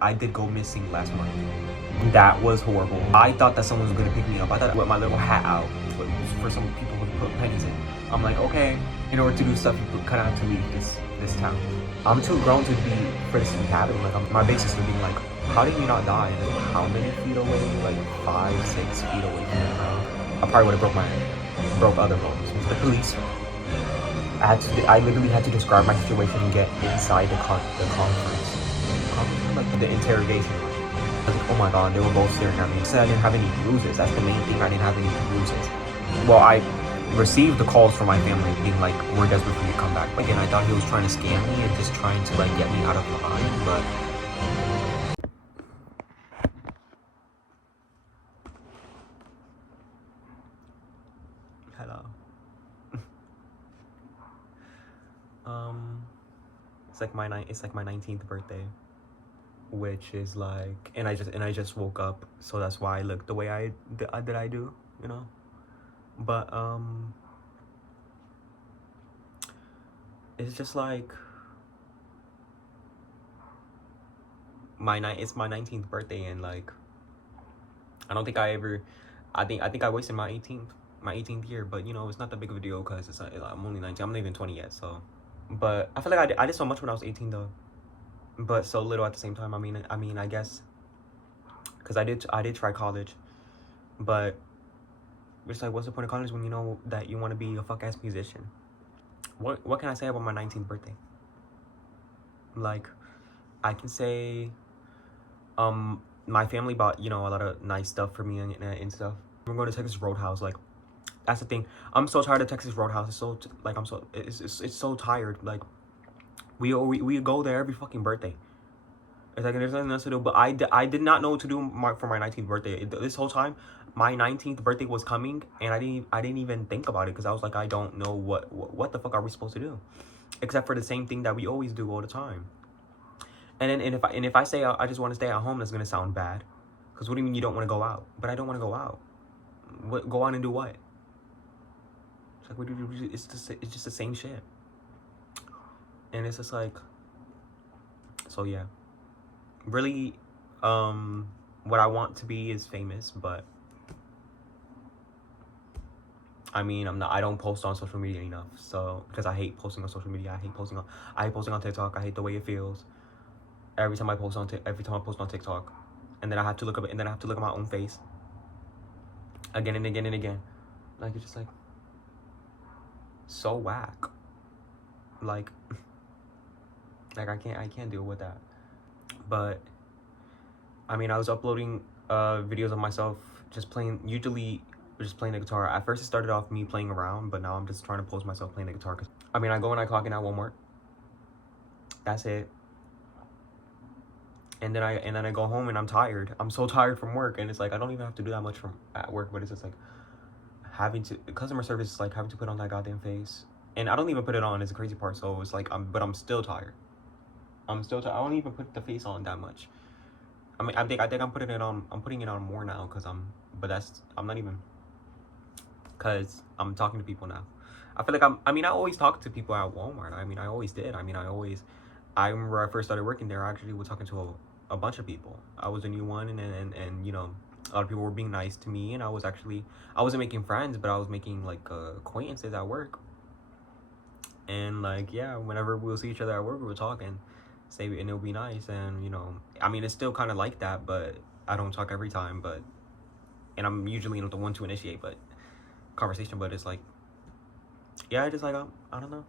I did go missing last month. That was horrible. I thought that someone was gonna pick me up. I thought with my little hat out for some people who put pennies in. I'm like, okay, in order to do stuff, you kind of have to leave this town. I'm too grown to be for this to be happening. Like my big sister being like, how did you not die? And like, how many feet away? Like 5, 6 feet away from the ground. I probably would have broke other bones. The police. I literally had to describe my situation and get inside the conference, like the interrogation. I was like, oh my god, they were both staring at me. I said I didn't have any bruises. That's the main thing. I didn't have any bruises. Well, I received the calls from my family being like, we're desperate for you to come back. Again, I thought he was trying to scam me and just trying to like get me out of line, but hello. It's like my 19th birthday, which is like, and I just woke up, so that's why I look the way I do, you know. But it's just like it's my 19th birthday, and like I don't think I think I wasted my 18th year, but you know, it's not that big of a deal because it's I'm only 19. I'm not even 20 yet, so. But I feel like I did so much when I was 18 though, but so little at the same time. I mean, I guess because I did try college, but it's like, what's the point of college when you know that you want to be a fuck ass musician? What can I say about my 19th birthday? Like, I can say, my family bought, you know, a lot of nice stuff for me and stuff. We're going to Texas Roadhouse. Like, that's the thing. I'm so tired of Texas Roadhouse. It's so like it's so tired. Like, we go there every fucking birthday. It's like there's nothing else to do. But I did not know what to do for my 19th birthday. This whole time, my 19th birthday was coming, and I didn't even think about it because I was like, I don't know what the fuck are we supposed to do, except for the same thing that we always do all the time. And then if I say I just want to stay at home, that's gonna sound bad. Because what do you mean you don't want to go out? But I don't want to go out. What, go out and do what? It's like, it's just the same shit. And it's just like, so yeah. Really, what I want to be is famous, but I mean, I don't post on social media enough. So, because I hate posting on social media. I hate posting on TikTok. I hate the way it feels. Every time I post on TikTok, and then I have to look at my own face again and again and again. Like, it's just like so whack. Like I can't deal with that. But I mean, I was uploading videos of myself just playing the guitar. At first it started off me playing around, but now I'm just trying to post myself playing the guitar. Cause I mean, I go and I clock in at Walmart. That's it. And then I go home and I'm tired. I'm so tired from work, and it's like I don't even have to do that much at work, but it's just like having to customer service is like having to put on that goddamn face. And I don't even put it on is the crazy part. So it's like I'm still tired. I don't even put the face on that much. I mean, I think I'm putting it on more now because I'm not even, because I'm talking to people now. I feel like I always talk to people at Walmart. I mean, I always did. I remember I first started working there, I actually was talking to a bunch of people. I was a new one, and you know, a lot of people were being nice to me, and I wasn't making friends, but I was making like acquaintances at work. And like, yeah, whenever we'll see each other at work, we were talking, and it'll be nice. And you know, I mean, it's still kind of like that, but I don't talk every time. And I'm usually not the one to initiate conversation. But it's like, yeah, just like I don't know.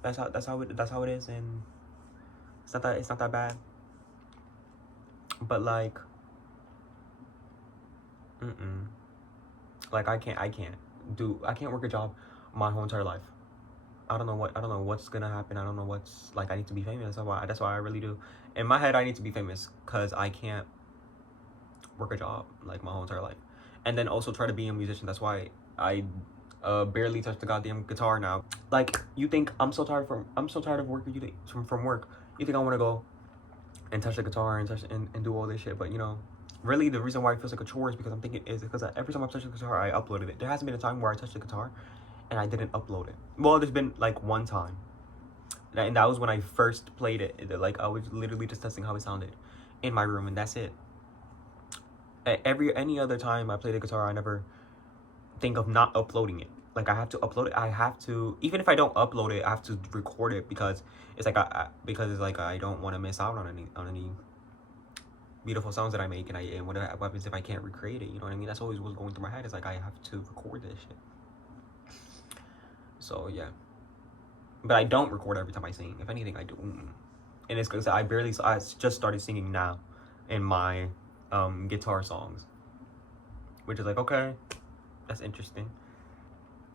That's how it is, and it's not that bad. But like, like I can't work a job my whole entire life. I don't know what's gonna happen. I don't know what's like. I need to be famous. That's why I really do. In my head, I need to be famous because I can't work a job like my whole entire life, and then also try to be a musician. That's why I barely touch the goddamn guitar now. Like, you think I'm so tired of work? From work, you think I want to go and touch the guitar and do all this shit? But you know, really the reason why it feels like a chore is because every time I touch the guitar, I uploaded it. There hasn't been a time where I touched the guitar and I didn't upload it. Well, there's been like one time. and that was when I first played it. Like, I was literally just testing how it sounded in my room, and that's it. Any other time I play the guitar, I never think of not uploading it. Like, I have to upload it. I have to, even if I don't upload it, I have to record it, because it's like I don't want to miss out on any beautiful sounds that I make, and what happens if I can't recreate it? You know what I mean? That's always what's going through my head. Is like, I have to record this shit. So yeah, but I don't record every time I sing. If anything, I do. And it's because I just started singing now in my guitar songs, which is like, okay, that's interesting.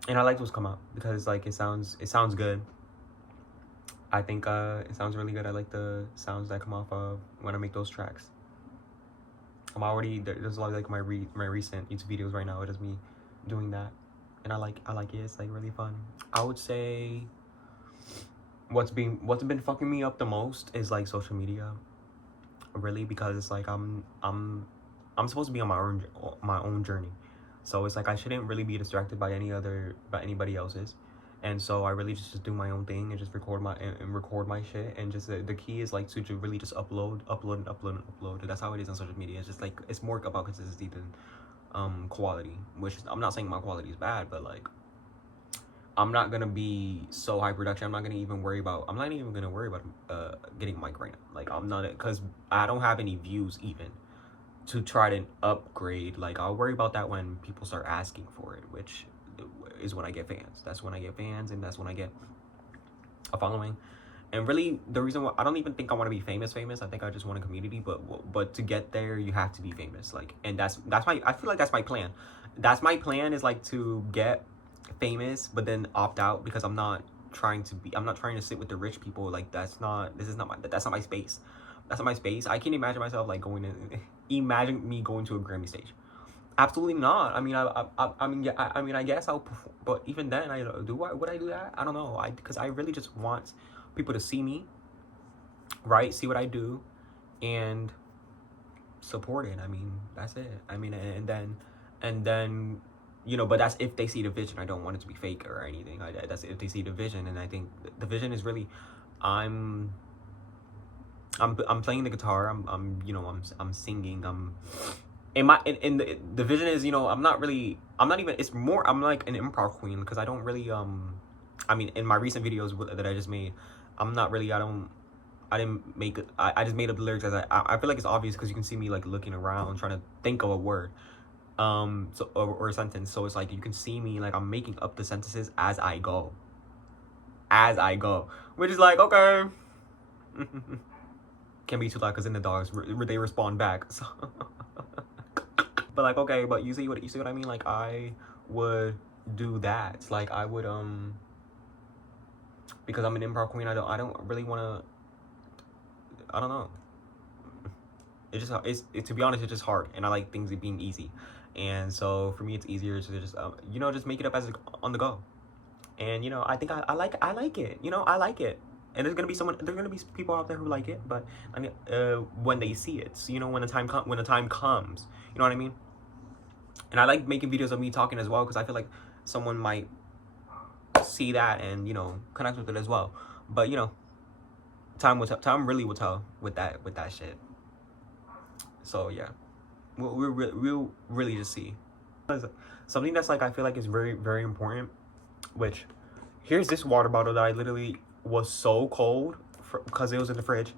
And I like what's come out, because like it sounds good. I think it sounds really good. I like the sounds that come off of when I make those tracks. There's a lot of like my recent YouTube videos right now. It is me doing that, and I like it. It's like really fun. I would say what's been fucking me up the most is like social media, really, because it's like I'm supposed to be on my own journey, so it's like I shouldn't really be distracted by anybody else's. And so I really just do my own thing and just record my shit. And just the key is like to really just upload. That's how it is on social media. It's just like, it's more about consistency than quality. Which I'm not saying my quality is bad, but like, I'm not gonna be so high production. I'm not even gonna worry about getting a mic right now. Like, I'm not, because I don't have any views even to try to upgrade. Like, I'll worry about that when people start asking for it, which is when I get fans. That's when I get fans, and that's when I get a following. And really, the reason why I don't even think I want to be famous. I think I just want a community. But to get there, you have to be famous. Like, and that's my. I feel like that's my plan. That's my plan, is like to get famous, but then opt out, because I'm not trying to sit with the rich people. Like, that's not my space. That's not my space. I can't imagine myself like imagine me going to a Grammy stage. Absolutely not. I mean, I guess I'll perform, but even then, would I do that? I don't know. Because I really just want people to see me, right? See what I do, and support it. I mean, that's it. I mean, and then, but that's if they see the vision. I don't want it to be fake or anything. That's if they see the vision, and I think the vision is really, I'm playing the guitar. I'm singing. In the vision is, I'm not even, it's more, I'm like an improv queen, because I don't really, I mean, in my recent videos that I just made, I'm not really, I just made up the lyrics as I feel like it's obvious, because you can see me like looking around, trying to think of a word, or a sentence. So it's like, you can see me, like, I'm making up the sentences as I go, which is like, okay. Can't be too loud, because then the dogs, they respond back, so. But like, okay, but you see what I mean? Like, I would do that. Like, I would, because I'm an improv queen, I don't really want to, I don't know. To be honest, it's just hard, and I like things being easy. And so for me, it's easier to just, just make it up as on the go. And, I think I like it, I like it. And there's gonna be people out there who like it, but I mean, when they see it, so, when the time comes, you know what I mean? And I like making videos of me talking as well, because I feel like someone might see that and connect with it as well. But time really will tell with that shit. So yeah, we'll really just see. Something that's like, I feel like is very, very important. Which, here's this water bottle that I literally was so cold because it was in the fridge,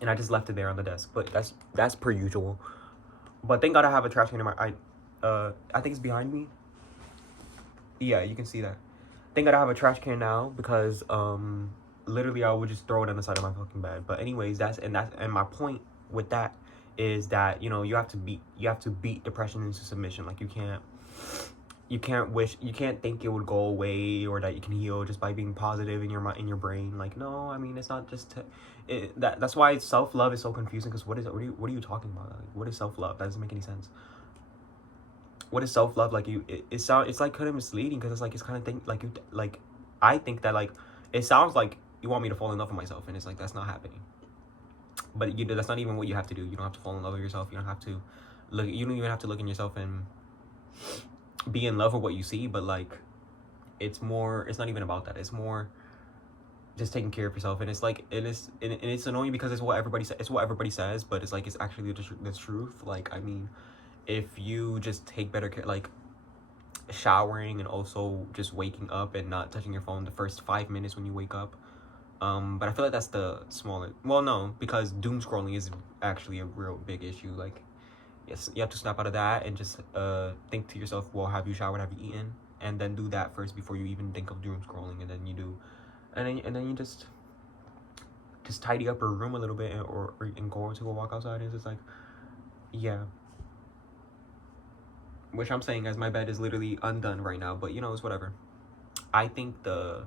and I just left it there on the desk. But that's per usual. But thank God I have a trash can in my, I think it's behind me. Yeah, you can see that. Thank God I have a trash can now, because literally I would just throw it on the side of my fucking bed. But anyways, and my point with that is that, you have to beat depression into submission. Like, you can't think it would go away, or that you can heal just by being positive in your brain. Like, no, I mean, it's not just that's why self-love is so confusing, because what are you talking about? Like, what is self-love? That doesn't make any sense. What is self-love? Like, it's like kind of misleading, because it's like, it's kind of think like I think that, like, it sounds like you want me to fall in love with myself, and it's like, that's not happening. But that's not even what you have to do. You don't have to fall in love with yourself. You don't even have to look in yourself and be in love with what you see. But like, it's not even about that. It's more just taking care of yourself. And it's like, and it's annoying because it's what everybody says, but it's like, it's actually the truth. Like, I mean, if you just take better care, like showering and also just waking up and not touching your phone the first 5 minutes when you wake up. But I feel like that's the smaller, well, no, because doom scrolling is actually a real big issue. Like, yes, you have to snap out of that and just think to yourself, well, have you showered, have you eaten, and then do that first before you even think of doom scrolling. And then you do, and then you just tidy up your room a little bit, or and go to a walk outside. And it's just like, yeah, which I'm saying as my bed is literally undone right now, but you know, it's whatever. I think the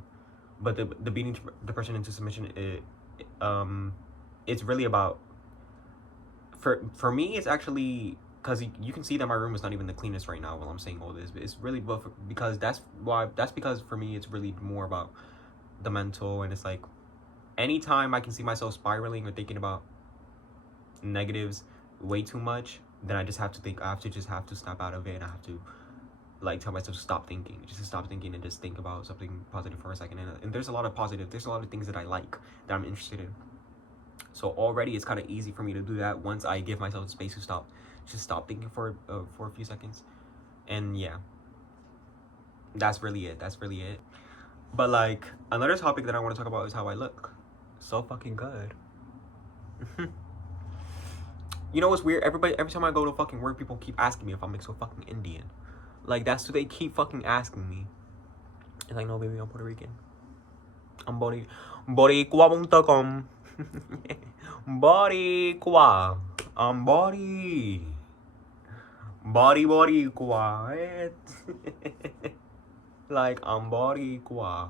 beating the person into submission, it's really about, for me, it's actually, because you can see that my room is not even the cleanest right now while I'm saying all this, but it's really, because that's because for me it's really more about the mental. And it's like, anytime I can see myself spiraling or thinking about negatives way too much, then I just have to snap out of it, and I have to like tell myself to stop thinking, just to stop thinking and just think about something positive for a second. And there's a lot of things that I like, that I'm interested in. So already it's kind of easy for me to do that once I give myself the space to stop thinking for a few seconds. And yeah, that's really it. But like, another topic that I want to talk about is how I look. So fucking good. You know what's weird? Every time I go to fucking work, people keep asking me if I'm like so fucking Indian. Like, that's what they keep fucking asking me. And like, no, baby, I'm Puerto Rican. I'm Boricua.com. Boricua. I'm Boricua. Like, I'm Boricua.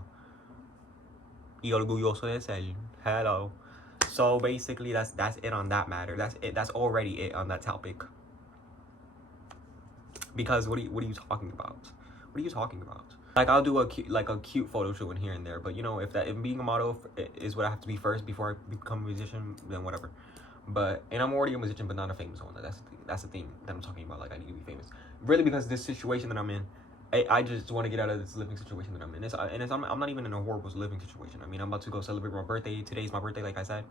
Y orgulloso de ser. Hello. So basically, that's it on that matter. That's it. That's already it on that topic. Because what are you talking about? What are you talking about? Like, I'll do a cute photo shoot in here and there, but you know, if being a model is what I have to be first before I become a musician, then whatever. But, and I'm already a musician, but not a famous one. That's the thing that I'm talking about. Like, I need to be famous, really, because this situation that I'm in, I just want to get out of this living situation that I'm in. I'm not even in a horrible living situation. I mean, I'm about to go celebrate my birthday. Today's my birthday, like I said,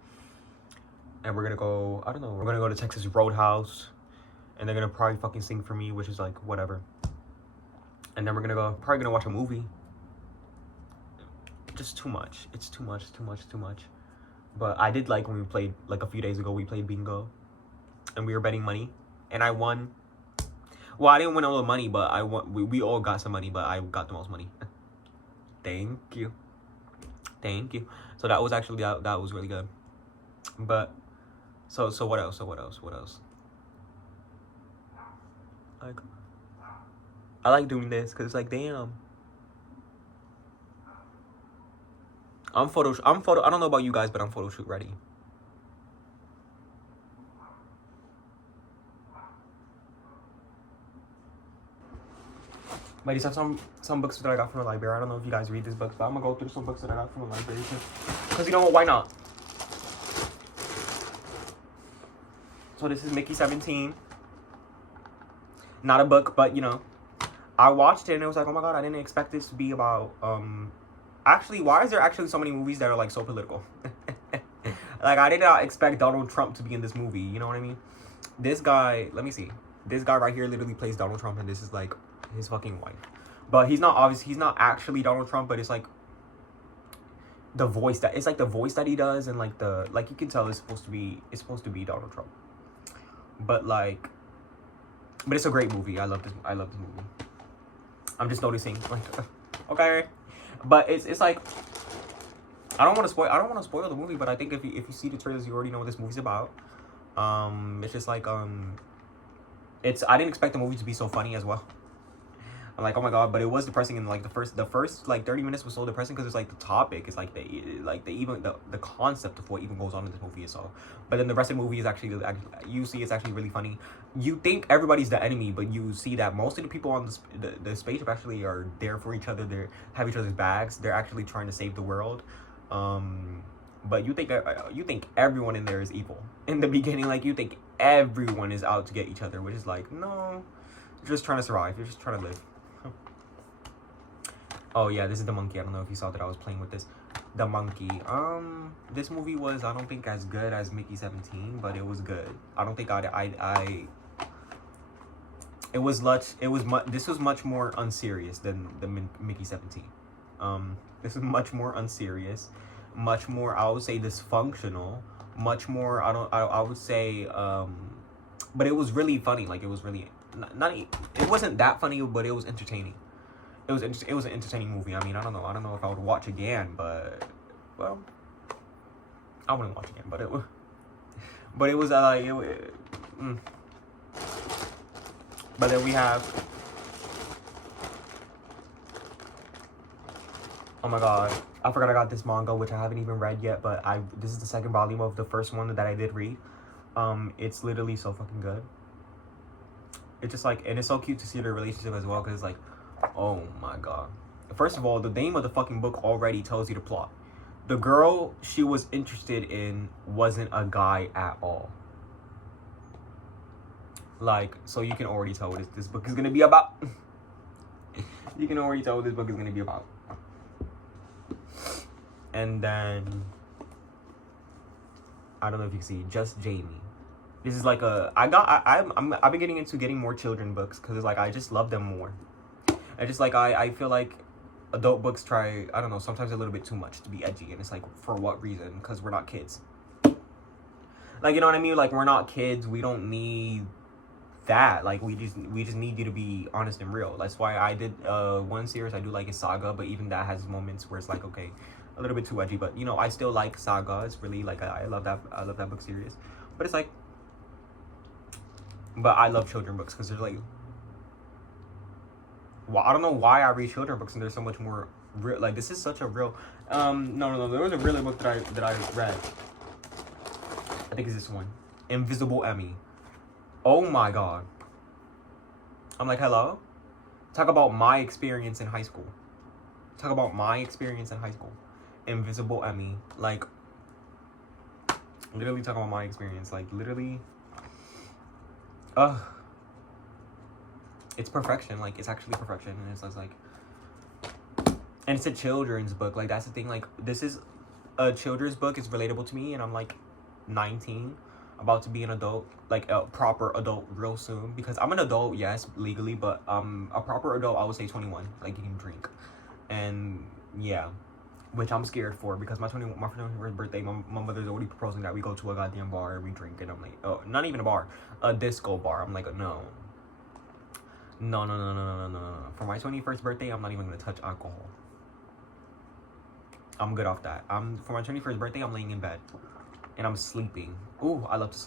and we're gonna go, I don't know, we're gonna go to Texas Roadhouse, and they're gonna probably fucking sing for me, which is like, whatever. And then we're probably gonna watch a movie. Just too much. It's too much. But I did like when we played, like a few days ago, we played bingo, and we were betting money, and I won. Well, I didn't win all the money, but I won. We all got some money, but I got the most money. Thank you. So that was actually, that was really good. But so what else? Like, I like doing this because it's like, damn. I don't know about you guys, but I'm photo shoot ready. But these are some books that I got from the library. I don't know if you guys read these books, but I'm gonna go through some books that I got from the library because you know what? Why not? So this is Mickey 17. Not a book, but you know, I watched it and it was like, oh my god, I didn't expect this to be about actually, why is there actually so many movies that are like so political? Like, I did not expect Donald Trump to be in this movie, you know what I mean? This guy, let me see. This guy right here literally plays Donald Trump, and this is like his fucking wife. But he's not actually Donald Trump, but it's like the voice that he does, and like you can tell it's supposed to be Donald Trump. But it's a great movie. I love this movie. I'm just noticing, like, okay. But it's like, I don't want to spoil the movie, but I think if you see the trailers, you already know what this movie's about. It's just like, I didn't expect the movie to be so funny as well. I'm like, oh my god, but it was depressing. And like the first like 30 minutes was so depressing because it's like the topic is like the concept of what even goes on in this movie is so. But then the rest of the movie is actually you see it's actually really funny. You think everybody's the enemy, but you see that most of the people on the spaceship actually are there for each other. They have each other's backs. They're actually trying to save the world. But you think everyone in there is evil in the beginning. Like, you think everyone is out to get each other, which is like, no, you're just trying to survive. You're just trying to live. Oh yeah, this is the monkey. I don't know if you saw that I was playing with this. The Monkey. This movie was, I don't think, as good as Mickey 17, but it was good. I don't think it was this was much more unserious than the Mickey 17. This is much more unserious, much more, I would say, dysfunctional, much more, I would say, but it was really funny. Like, it was really, it wasn't that funny, but it was entertaining. It was an entertaining movie. I mean, I don't know if I would watch again, but, well, I wouldn't watch again, but it was like, But then we have, oh my god, I forgot I got this manga, which I haven't even read yet, but this is the second volume of the first one that I did read. It's literally so fucking good. It's just like, and it's so cute to see their relationship as well, because it's like, oh my god. First of all, the name of the fucking book already tells you the plot. The girl she was interested in wasn't a guy at all. Like, so you can already tell what this book is gonna be about. You can already tell what this book is gonna be about. And then, I don't know if you can see, Just Jamie. This is like I've been getting into getting more children books, because it's like, I just love them more. And just like, I feel like adult books try, I don't know, sometimes a little bit too much to be edgy. And it's like, for what reason? Because we're not kids. Like, you know what I mean? Like, we're not kids. We don't need that. Like, we just need you to be honest and real. That's why I did one series I do like is Saga, but even that has moments where it's like, okay, a little bit too edgy. But, you know, I still like Saga. It's really, like, I love that book series. But it's like, but I love children books, because there's like, well, I don't know why I read children books and there's so much more real. Like, this is such a real, no, there was a really book that I read. I think it's this one, Invisible Emmy. Oh my god. I'm like, hello? Talk about my experience in high school. Invisible Emmy. Like, literally talk about my experience. Like, literally. It's perfection. Like, it's actually perfection. And it's like, and it's a children's book. Like, that's the thing. Like, this is a children's book. It's relatable to me. And I'm like 19. About to be an adult, like a proper adult real soon, because I'm an adult, yes, legally, but a proper adult, I would say 21, like, you can drink. And yeah, which I'm scared for, because my 21st birthday, my mother's already proposing that we go to a goddamn bar and we drink. And I'm like, oh, not even a bar, a disco bar. I'm like, no. For my 21st birthday, I'm not even gonna touch alcohol. I'm good off that. For my 21st birthday, I'm laying in bed and I'm sleeping. Ooh,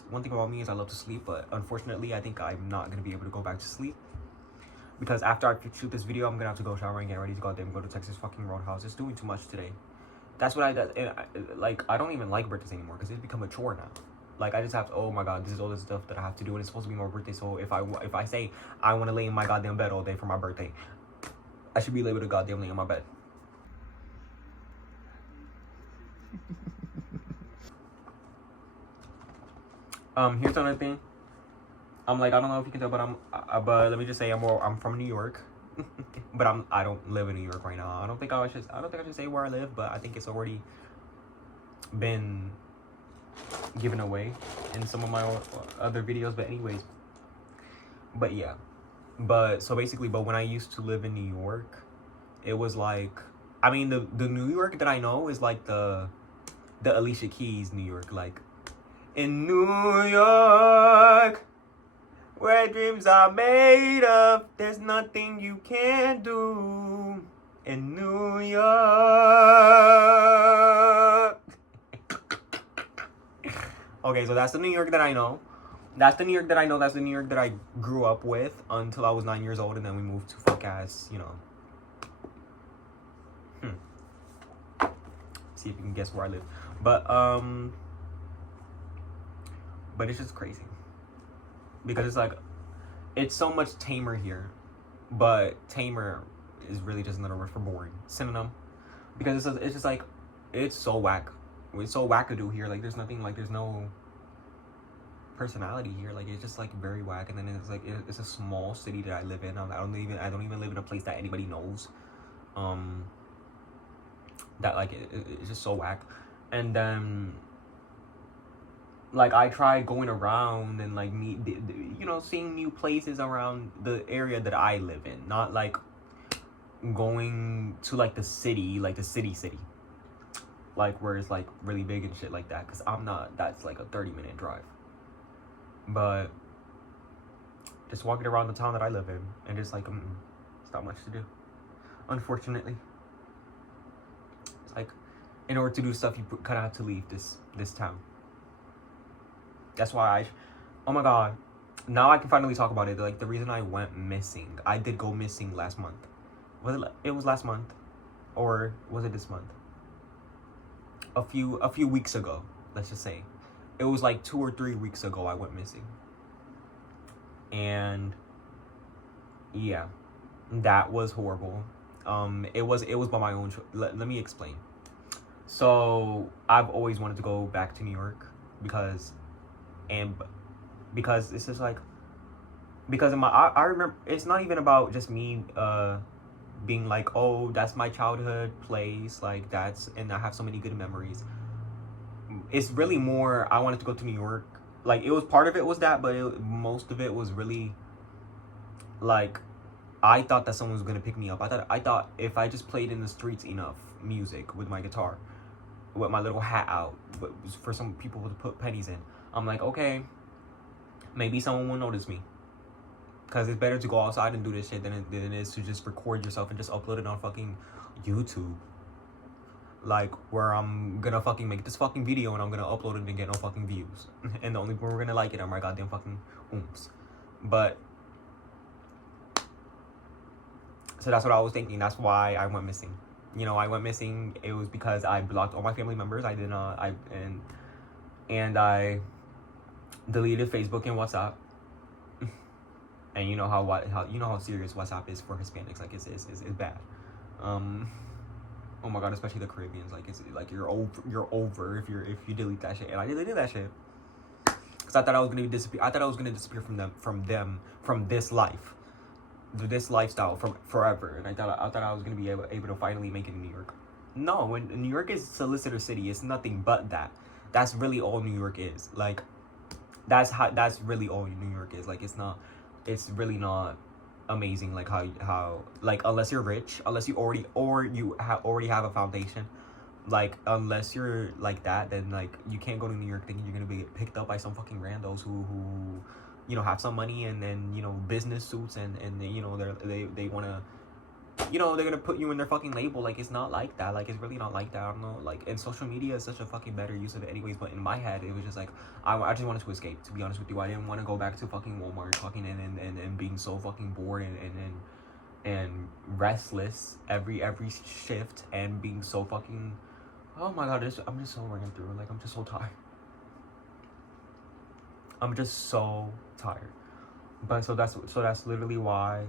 one thing about me is I love to sleep, but unfortunately, I think I'm not gonna be able to go back to sleep, because after I shoot this video, I'm gonna have to go shower and get ready to go to Texas fucking Roadhouse. It's doing too much today. That's what I don't even like birthdays anymore, because it's become a chore now. Like, I just have to, oh my god, this is all this stuff that I have to do, and it's supposed to be my birthday. So if I say I want to lay in my goddamn bed all day for my birthday, I should be able to goddamn lay in my bed. Here's another thing. I'm like, I don't know if you can tell, but but let me just say, I'm from New York, but I don't live in New York right now. I don't think I should say where I live, but I think it's already been given away in some of my other videos. But anyways, but yeah, so basically, when I used to live in New York, it was like, I mean, the New York that I know is like the Alicia Keys New York, like, in New York, where dreams are made of, there's nothing you can't do. In New York. Okay, so that's the New York that I know. That's the New York that I grew up with until I was 9 years old, and then we moved to fuck ass, you know. See if you can guess where I live. But it's just crazy, because it's like, it's so much tamer here, but tamer is really just another word for boring, synonym, because it's just like, it's so whack. It's so wackadoo here. Like, there's nothing, like, there's no personality here. Like, it's just like very whack. And then it's like, it's a small city that I live in. I don't even live in a place that anybody knows. that like it's just so whack. And then like I tried going around and like seeing new places around the area that I live in, not like going to like the city, like the city, like where it's like really big and shit like that, because I'm not, that's like a 30-minute drive. But just walking around the town that I live in, and just like it's not much to do, unfortunately. It's like, in order to do stuff, you kind of have to leave this town. That's why oh my god, now I can finally talk about it. Like the reason I went missing, I did go missing last month. It was last month, or was it this month? A few weeks ago, let's just say. It was like 2 or 3 weeks ago I went missing. And yeah, that was horrible. It was by my own choice. Let me explain. So I've always wanted to go back to New York because it's just like, because I remember, it's not even about just me being like, oh, that's my childhood place, like and I have so many good memories. It's really more, I wanted to go to New York. Like, it was, part of it was that, but most of it was really like, I thought that someone was gonna pick me up. I thought if I just played in the streets enough music with my guitar, with my little hat out, but for some people to put pennies in, I'm like, okay, maybe someone will notice me. Because it's better to go outside and do this shit than it is to just record yourself and just upload it on fucking YouTube. Like, where I'm gonna fucking make this fucking video and I'm gonna upload it and get no fucking views. And the only people who are gonna like it are my goddamn fucking oomph. But, so that's what I was thinking. That's why I went missing. I went missing. It was because I blocked all my family members. I did not, and I deleted Facebook and WhatsApp. And you know how serious WhatsApp is for Hispanics. Like, it's bad. Oh my god, especially the Caribbeans. Like, it's like you're over if you delete that shit. And I deleted that shit because I thought I was gonna disappear. I thought I was gonna disappear from this life, this lifestyle, from forever. And I thought I was gonna be able to finally make it in New York. No, when New York is Solicitor City, it's nothing but that. That's really all New York is. Like, that's really all New York is. Like, it's really not amazing. Like how like, unless you're rich, unless you already have a foundation, like, unless you're like that, then like you can't go to New York thinking you're gonna be picked up by some fucking randos who have some money and then business suits and they want to, they're gonna put you in their fucking label. Like, it's not like that. Like, it's really not like that. I don't know. Like, and social media is such a fucking better use of it anyways. But in my head, it was just like, I just wanted to escape, to be honest with you. I didn't want to go back to fucking Walmart talking and being so fucking bored and restless every shift, and being so fucking, oh my god, I'm just so ran through. Like, I'm just so tired. I'm just so tired. But so that's literally why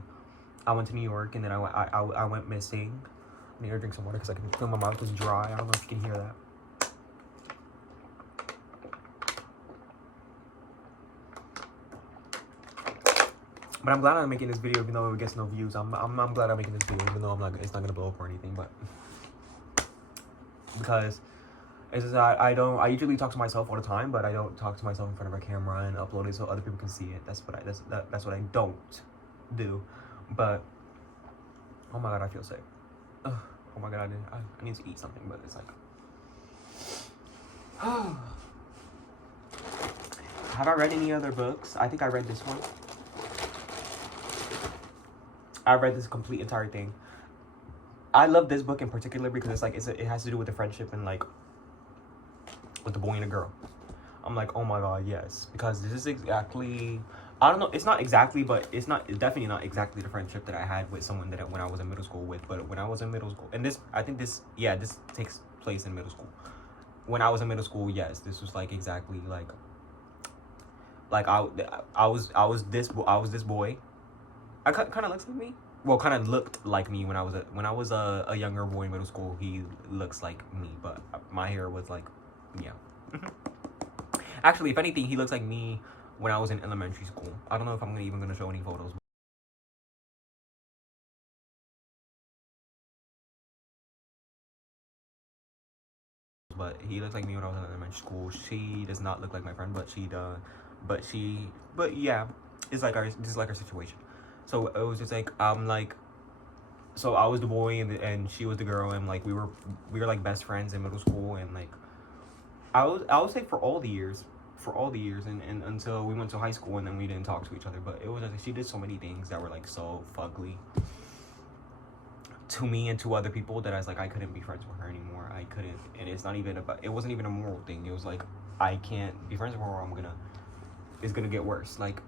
I went to New York, and then I went missing. I need to drink some water because I can feel my mouth is dry. I don't know if you can hear that. But I'm glad I'm making this video, even though it gets no views. I'm glad I'm making this video, even though it's not gonna blow up or anything. But because it's just I usually talk to myself all the time, but I don't talk to myself in front of a camera and upload it so other people can see it. That's what I don't do. But oh my god, I feel sick. Ugh. Oh my god, I need to eat something, but it's like, have I read any other books? I think I read this one. I read this complete entire thing. I love this book in particular because it's like it has to do with the friendship and like with the boy and the girl. I'm like, oh my god, yes, because this is exactly, I don't know, it's not exactly, but it's definitely not exactly the friendship that I had with someone that when I was in middle school with. But when I was in middle school, and this takes place in middle school. When I was in middle school, yes, this was like exactly like I was this boy. I kind of looks like me. Well, kind of looked like me when I was a younger boy in middle school. He looks like me, but my hair was like, yeah. Actually, if anything, he looks like me when I was in elementary school. I don't know if I'm even gonna show any photos. but he looked like me when I was in elementary school. She does not look like my friend, but she does. But yeah, this is like our situation. So it was just like, so I was the boy and she was the girl, and like we were like best friends in middle school, and like I would say for all the years, and until we went to high school, and then we didn't talk to each other. But it was just like, she did so many things that were like so fugly to me and to other people that I was like, I couldn't be friends with her anymore. I couldn't, and it wasn't even a moral thing. It was like, I can't be friends with her, or it's gonna get worse. Like,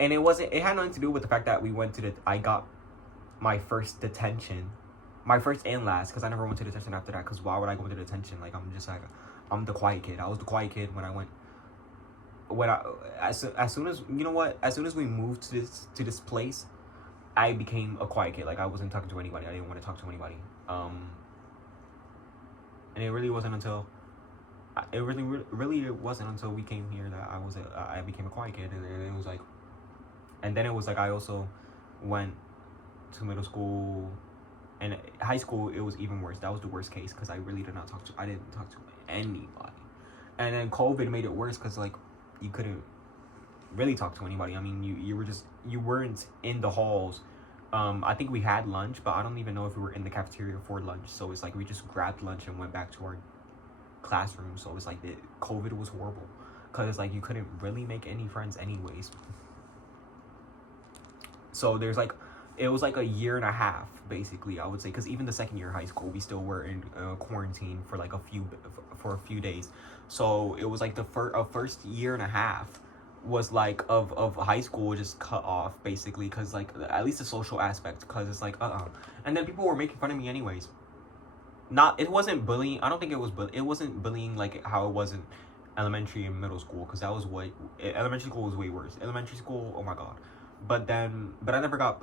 and it had nothing to do with the fact that I got my first detention, my first and last, because I never went to detention after that, because why would I go to detention? Like, I'm the quiet kid. I was the quiet kid as soon as, you know what, as soon as we moved to this place, I became a quiet kid. Like, I wasn't talking to anybody. I didn't want to talk to anybody. And it really wasn't until it wasn't until we came here that I became a quiet kid. And it was like, and then it was like, I also went to middle school, and high school, it was even worse. That was the worst case, because I didn't talk to anybody. And then COVID made it worse, because like, you couldn't really talk to anybody. I mean, you weren't in the halls. I think we had lunch, but I don't even know if we were in the cafeteria for lunch. So it's like, we just grabbed lunch and went back to our classroom. So it's like, COVID was horrible, because it's like, you couldn't really make any friends anyways. So it was like a year and a half, basically, I would say, because even the second year of high school, we still were in quarantine for like a few days. So it was like the first year and a half was like of high school just cut off, basically, because like, at least the social aspect, because it's like and then people were making fun of me anyways. It wasn't bullying. I don't think it wasn't bullying like how it was in elementary and middle school, because elementary school was way worse. Elementary school, oh my god. But I never got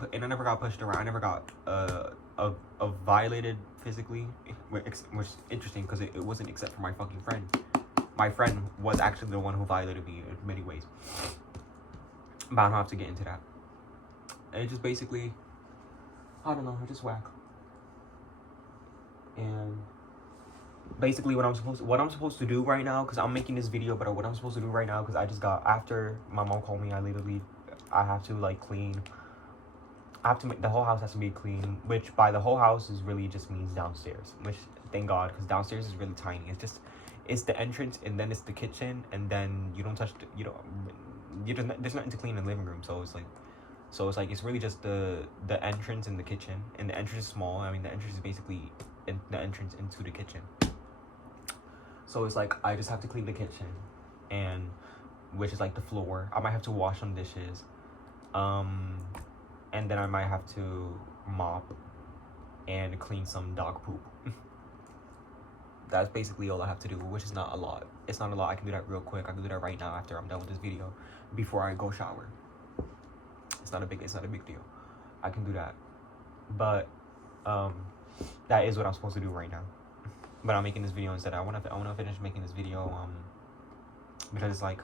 pushed around. I never got violated physically, which is interesting, because it wasn't, except for my fucking friend. My friend was actually the one who violated me in many ways. But I don't have to get into that. It just basically, I don't know, I just whack. And basically what I'm supposed to do right now, because I'm making this video, but what I'm supposed to do right now, because I just got, after my mom called me, I have to like clean. I have to make, the whole house has to be clean, which by the whole house is really just means downstairs, which thank God, because downstairs is really tiny. It's the entrance, and then it's the kitchen, and then you don't touch there's nothing to clean in the living room. So it's like it's really just the entrance and the kitchen, and the entrance is small. I mean, the entrance is basically the entrance into the kitchen. So it's like, I just have to clean the kitchen, and which is like the floor. I might have to wash some dishes, and then I might have to mop and clean some dog poop. That's basically all I have to do, which is not a lot. It's not a lot. I can do that real quick. I can do that right now after I'm done with this video, before I go shower. It's not a big deal. I can do that. But that is what I'm supposed to do right now. But I'm making this video instead. I want to finish making this video because it's like,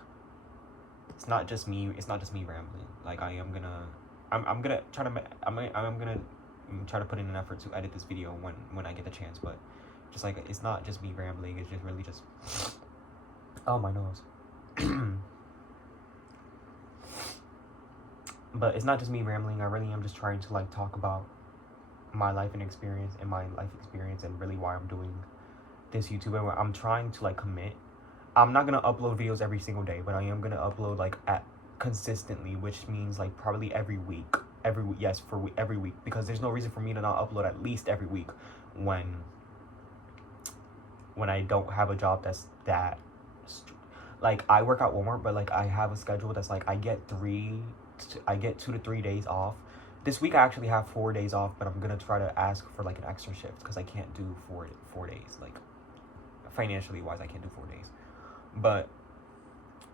it's not just me rambling. Like, I'm gonna try to put in an effort to edit this video when I get the chance, but just like, it's not just me rambling, it's just really just, oh, my nose. But it's not just me rambling. I really am just trying to like talk about my life experience, and really why I'm doing this YouTube. And I'm trying to like commit. I'm not gonna upload videos every single day, but I am gonna upload like consistently, which means like probably every week. Every week, because there's no reason for me to not upload at least every week when I don't have a job that's that, like, I work at Walmart, but like, I have a schedule that's like, I get 2 to 3 days off. This week I actually have 4 days off, but I'm gonna try to ask for like an extra shift, because I can't do 4 days, like, financially wise, I can't do 4 days. But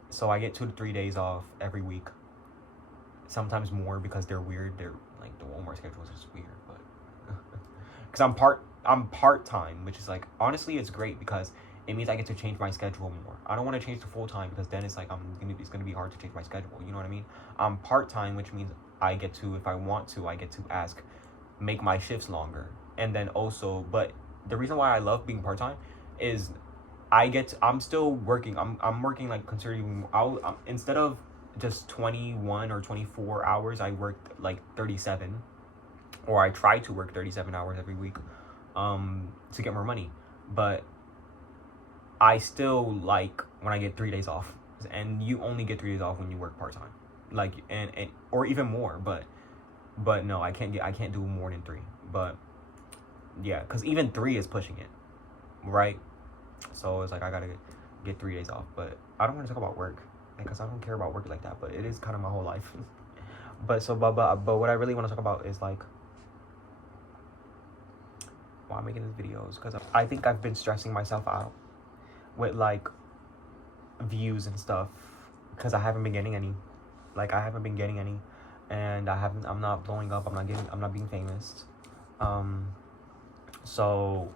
so I get 2 to 3 days off every week, sometimes more, because they're weird. They're like, the Walmart schedule is just weird, but because I'm part-time, which is like, honestly, it's great, because it means I get to change my schedule more. I don't want to change to full-time, because then it's like, it's gonna be hard to change my schedule, you know what I mean? I'm part-time, which means I get to, if I want to, I get to make my shifts longer. And then also, but the reason why I love being part-time is I'm still working. I'm working like considering instead of just 21 or 24 hours, I worked like 37, or I try to work 37 hours every week to get more money. But I still like when I get 3 days off, and you only get 3 days off when you work part-time, like, and or even more, but no, I can't do more than 3. But yeah, because even 3 is pushing it, right? So it's like I gotta get 3 days off. But I don't want to talk about work because I don't care about work like that, but it is kind of my whole life. But what I really want to talk about is like why I'm making these videos, because I think I've been stressing myself out with like views and stuff, because I haven't been getting any. Like, I haven't been getting any, and I'm not blowing up. I'm not being famous. So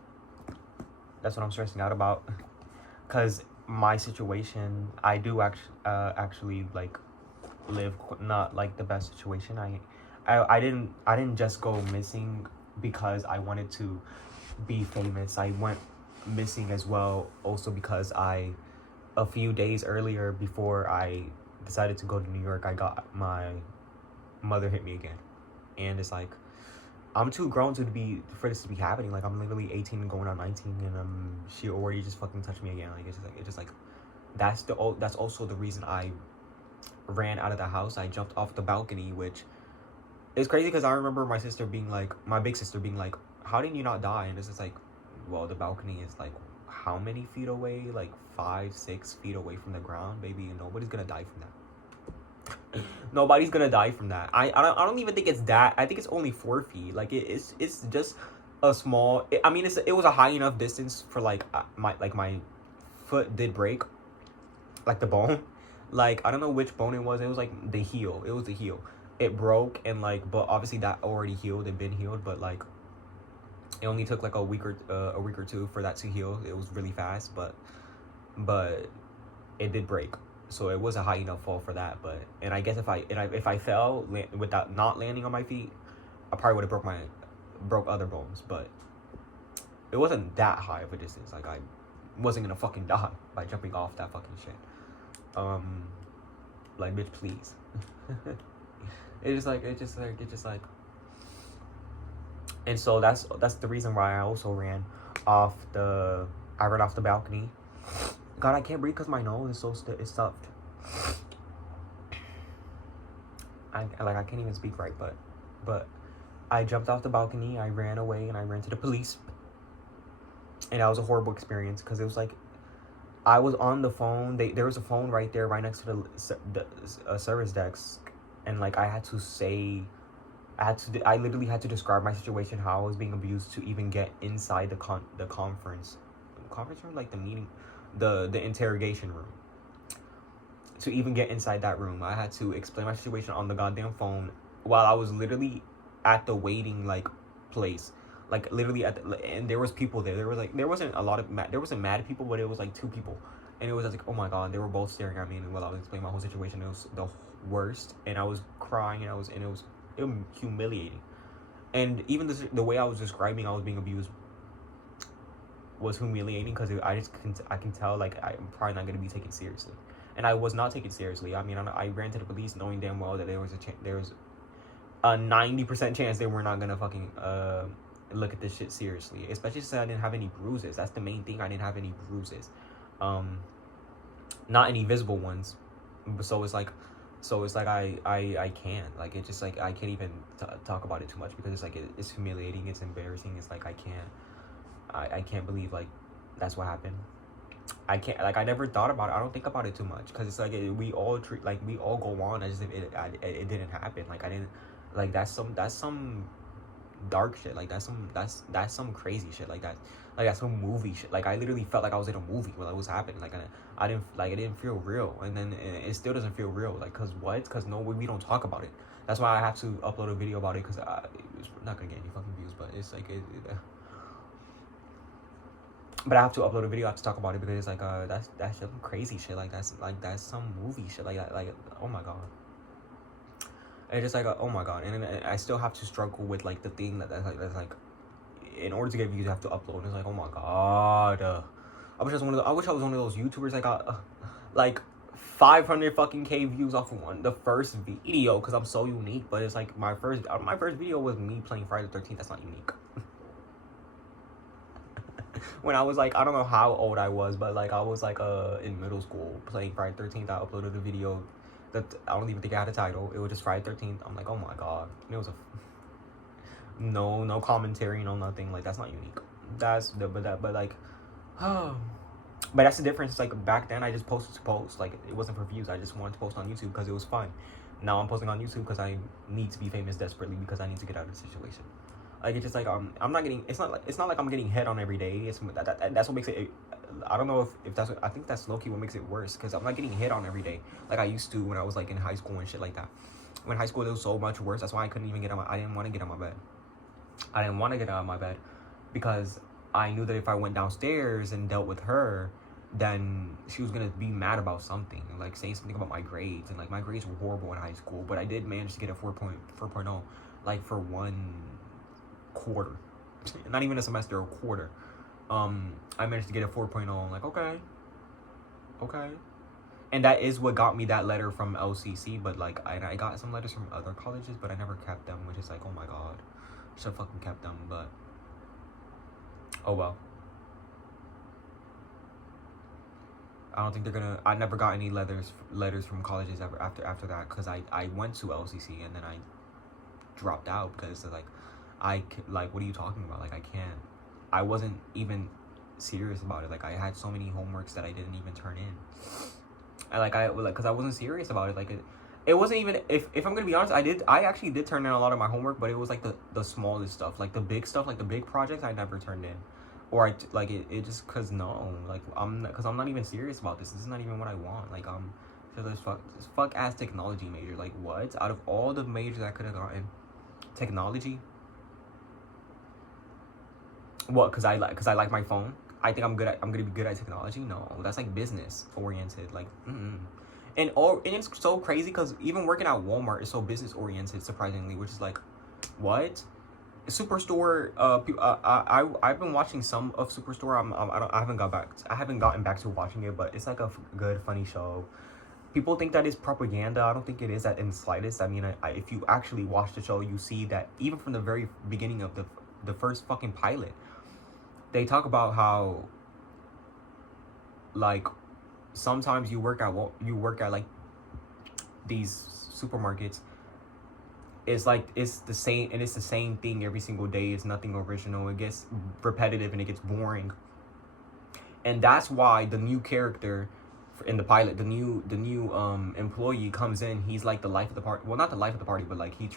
that's what I'm stressing out about, because my situation, I do actually like live not like the best situation. I didn't just go missing because I wanted to be famous. I went missing as well also because a few days earlier, before I decided to go to New York, my mother hit me again. And it's like, I'm too grown for this to be happening. Like, I'm literally 18 and going on 19, and she already just fucking touched me again. Like, it's just like that's also the reason I ran out of the house. I jumped off the balcony, which is crazy because I remember my big sister being like, how did you not die? And it's just like, well, the balcony is like how many feet away? Like 5-6 feet away from the ground, baby, and nobody's gonna die from that. Nobody's gonna die from that. I don't even think it's that. I think it's only 4 feet. Like, it's just a small. I mean, it was a high enough distance for like my foot did break, like the bone. Like, I don't know which bone it was. It was like the heel. It was the heel. It broke, and like, but obviously that already healed. It been healed, but like, it only took like a week or 2 for that to heal. It was really fast, but it did break. So it was a high enough fall for that. But and I guess if I fell without not landing on my feet, I probably would have broke other bones. But it wasn't that high of a distance. Like, I wasn't gonna fucking die by jumping off that fucking shit. Like, bitch, please. It's just like. And so that's the reason why I also ran off the balcony. God, I can't breathe because my nose is so it's stuffed. I can't even speak right, but I jumped off the balcony, I ran away, and I ran to the police. And that was a horrible experience because it was like, I was on the phone. There was a phone right there, right next to the service desk, and like I literally had to describe my situation, how I was being abused, to even get inside the conference room, like the meeting, the interrogation room. To even get inside that room, I had to explain my situation on the goddamn phone while I was literally at the waiting like place, like literally and there was people there. There wasn't mad people, but it was like 2 people, and it was like, oh my god, they were both staring at me, and while I was explaining my whole situation, it was the worst, and I was crying, and it was humiliating. And even the way I was describing I was being abused was humiliating, because I can tell like I'm probably not going to be taken seriously, and I was not taken seriously. I mean, I ran to the police knowing damn well that there was a 90% chance they were not gonna fucking look at this shit seriously, especially since I didn't have any bruises. That's the main thing. I didn't have any bruises, not any visible ones. So it's like I can't, like, it's just like I can't even talk about it too much, because it's like it's humiliating, it's embarrassing. It's like I can't believe like that's what happened. I can't, like, I never thought about it. I don't think about it too much, because it's like we all go on as if it didn't happen. Like, I didn't, like, that's some dark shit. Like, that's some crazy shit. Like that's some movie shit. Like, I literally felt like I was in a movie when it was happening. Like, I didn't, like, it didn't feel real, and then it still doesn't feel real. Like, because no, we don't talk about it. That's why I have to upload a video about it, because it's not gonna get any fucking views, but it's like but I have to upload a video. I have to talk about it, because it's like that's some crazy shit. Like, that's some movie shit. Like, oh my god. And it's just like oh my god. And I still have to struggle with like the thing that's like in order to get views, you have to upload. And it's like, oh my god. I wish I wish I was one of those YouTubers that got like 500 fucking K views off of the first video, because I'm so unique. But it's like my first video was me playing Friday the 13th. That's not unique. When I was like, I don't know how old I was, but like I was like in middle school playing Friday the 13th. I uploaded a video that I don't even think I had a title. It was just Friday the 13th. I'm like, oh my god. And it was no commentary, no nothing. Like, that's not unique. But like, oh. But that's the difference. Like, back then I just posted to post. Like, it wasn't for views. I just wanted to post on YouTube because it was fun. Now I'm posting on YouTube because I need to be famous desperately, because I need to get out of the situation. Like, it's just like I'm not getting. It's not like I'm getting hit on every day. It's that's what makes it. I don't know if that's what, I think that's low-key what makes it worse, because I'm not getting hit on every day like I used to when I was like in high school and shit like that. When high school, it was so much worse. That's why I couldn't even get on I didn't want to get on my bed. I didn't want to get out of my bed because I knew that if I went downstairs and dealt with her, then she was gonna be mad about something, like saying something about my grades. And like, my grades were horrible in high school, but I did manage to get a 4.0, like for one quarter, not even a semester, a quarter. I managed to get a 4.0. I'm like, okay. And that is what got me that letter from LCC. But like, I got some letters from other colleges, but I never kept them, which is like, oh my god, should have fucking kept them. But oh well. I don't think they're gonna. I never got any letters from colleges ever after that, because I went to LCC and then I dropped out because like, what are you talking about? Like, I wasn't even serious about it. Like, I had so many homeworks that I didn't even turn in. Because I wasn't serious about it. Like, it wasn't even, if I'm gonna be honest, I actually did turn in a lot of my homework, but it was like the smallest stuff. Like the big stuff, like the big projects, I never turned in. Or it just, because no, like, I'm not even serious about this. This is not even what I want. Like, so this fuck ass technology major. Like, what? Out of all the majors I could have gotten, technology? What? Because I like my phone. I think I'm gonna be good at technology. No, that's like business oriented. Like, and it's so crazy because even working at Walmart is so business oriented, surprisingly, which is like, what? Superstore. I've been watching some of Superstore. I haven't gotten back to watching it, but it's like a good, funny show. People think that it's propaganda. I don't think it is that in the slightest. I mean, if you actually watch the show, you see that even from the very beginning of the first fucking pilot, they talk about how, like, sometimes you work at like these supermarkets. It's like, it's the same thing every single day. It's nothing original. It gets repetitive and it gets boring. And that's why the new character in the pilot, the new employee comes in. He's like the life of the party. Well, not the life of the party, but like, he's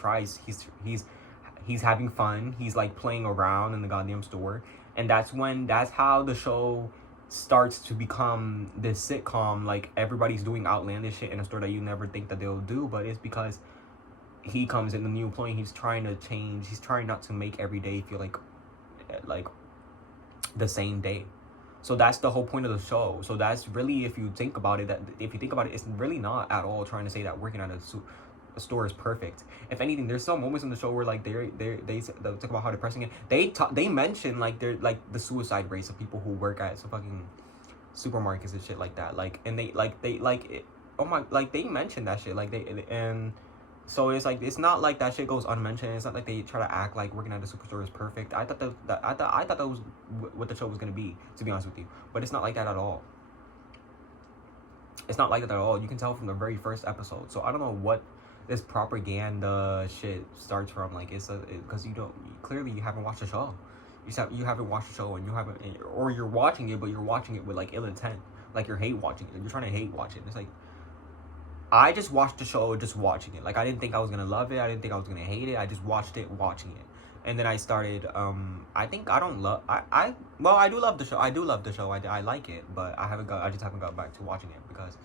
having fun. He's like playing around in the goddamn store. And that's how the show starts to become this sitcom. Like, everybody's doing outlandish shit in a store that you never think that they'll do, but it's because he comes in, the new employee. He's trying to change. He's trying not to make every day feel like the same day. So that's the whole point of the show. So that's really, if you think about it, it's really not at all trying to say that working at a store is perfect. If anything, there's some moments in the show where like they talk about how depressing it. They mention like they're like the suicide rates of people who work at some fucking supermarkets and shit like that. Like, and they mention that shit. Like, and so it's like, it's not like that shit goes unmentioned. It's not like they try to act like working at a superstore is perfect. I thought that was what the show was gonna be, to be honest with you. But it's not like that at all. It's not like that at all. You can tell from the very first episode. So I don't know what this propaganda shit starts from. Like, because clearly you haven't watched the show. You haven't watched the show, and or you're watching it, but you're watching it with like ill intent. Like, you're hate watching it. You're trying to hate watch it. It's like, I just watched the show just watching it. Like, I didn't think I was gonna love it. I didn't think I was gonna hate it. I just watched it watching it. And then I started, I do love the show. I do love the show. I like it, but I just haven't got back to watching it because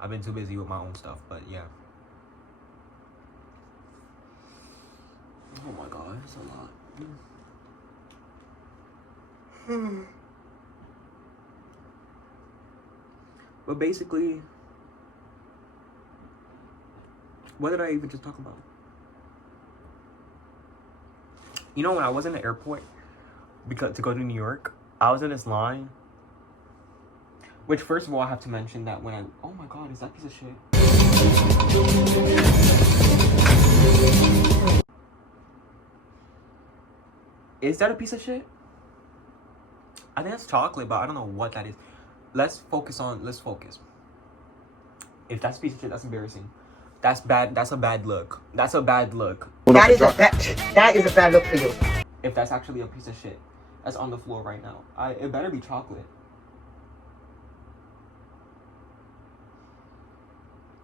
I've been too busy with my own stuff. But yeah. Oh my god, it's a lot. But basically, what did I even just talk about? You know, when I was in the airport, because to go to New York, I was in this line. Which, first of all, I have to mention that when I... Oh my god, is that piece of shit? Is that a piece of shit? I think that's chocolate, but I don't know what that is. Let's focus. If that's a piece of shit, that's embarrassing. That's bad. That's a bad look. That is a bad look for you. If that's actually a piece of shit that's on the floor right now, it better be chocolate.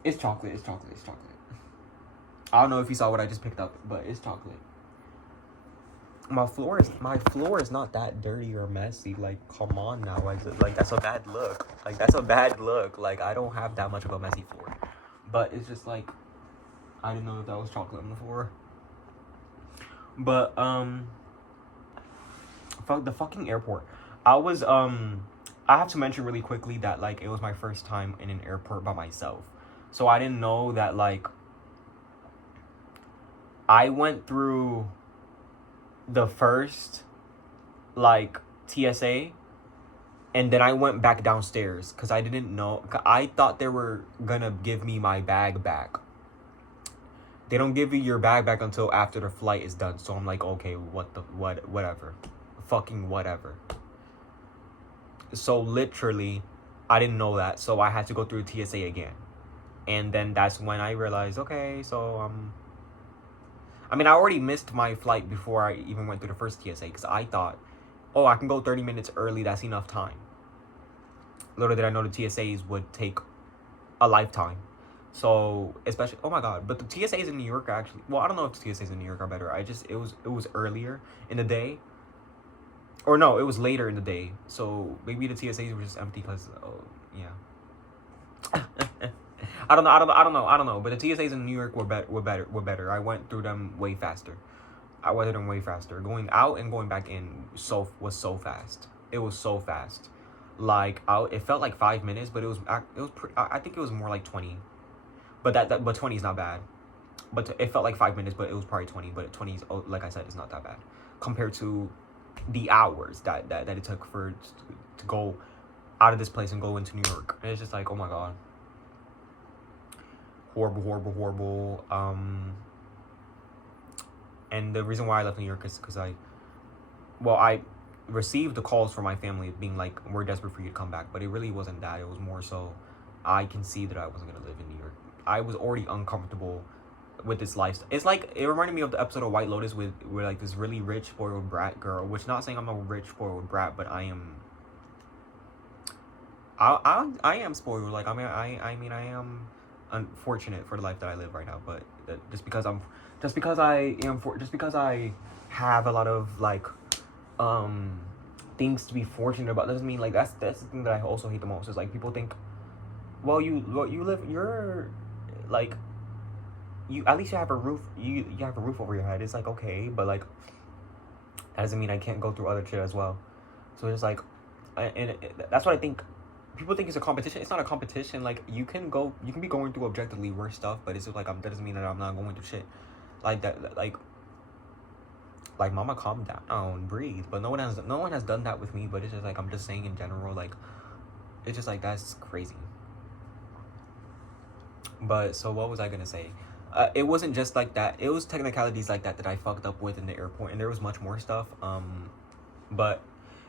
It's chocolate. I don't know if you saw what I just picked up, but it's chocolate. My floor is not that dirty or messy. Like, come on now. Like that's a bad look. Like, I don't have that much of a messy floor. But it's just like, I didn't know if that was chocolate on the floor. But the fucking airport. I have to mention really quickly that, like, it was my first time in an airport by myself. So I didn't know that, like, I went through the first, like, TSA, and then I went back downstairs because I didn't know. I thought they were gonna give me my bag back. They don't give you your bag back until after the flight is done. So I'm like, okay, whatever. Fucking whatever. So literally, I didn't know that. So I had to go through TSA again. And then that's when I realized, okay, so, I mean, I already missed my flight before I even went through the first TSA. Because I thought, oh, I can go 30 minutes early. That's enough time. Little did I know the TSAs would take a lifetime. So, especially, oh my god, but the TSAs in New York are actually, well, I don't know if the TSAs in New York are better. It was earlier in the day. Or no, it was later in the day. So, maybe the TSAs were just empty because, oh, yeah. I don't know. But the TSAs in New York were better. I went through them way faster. Going out and going back in was so fast. It was so fast. Like, it felt like 5 minutes, but I think it was more like 20. But 20 is not bad. But it felt like 5 minutes, but it was probably 20. But 20 is, like I said, is not that bad compared to the hours that it took to go out of this place and go into New York. And it's just like, oh my god. Horrible. And the reason why I left New York is because I received the calls from my family being like, we're desperate for you to come back. But it really wasn't that. It was more so I can see that I wasn't going to live in New York. I was already uncomfortable with this lifestyle. It's like, it reminded me of the episode of White Lotus where like this really rich spoiled brat girl, which, not saying I'm a rich spoiled brat, but I am spoiled. Like, I am unfortunate for the life that I live right now, but just because I have a lot of, like, things to be fortunate about doesn't mean, like, that's the thing that I also hate the most is, like, people think, well, you're like, you at least you have a roof, you have a roof over your head. It's like, okay, but, like, that doesn't mean I can't go through other shit as well. So it's like, that's what I think. People think it's a competition. It's not a competition. Like, you can be going through objectively worse stuff, but it's just like, that doesn't mean that I'm not going through shit like that. Like, mama, calm down, breathe. But no one has done that with me. But it's just like, I'm just saying in general, like, it's just like, that's crazy. But so what was I gonna say? It wasn't just like that. It was technicalities like that I fucked up with in the airport, and there was much more stuff. But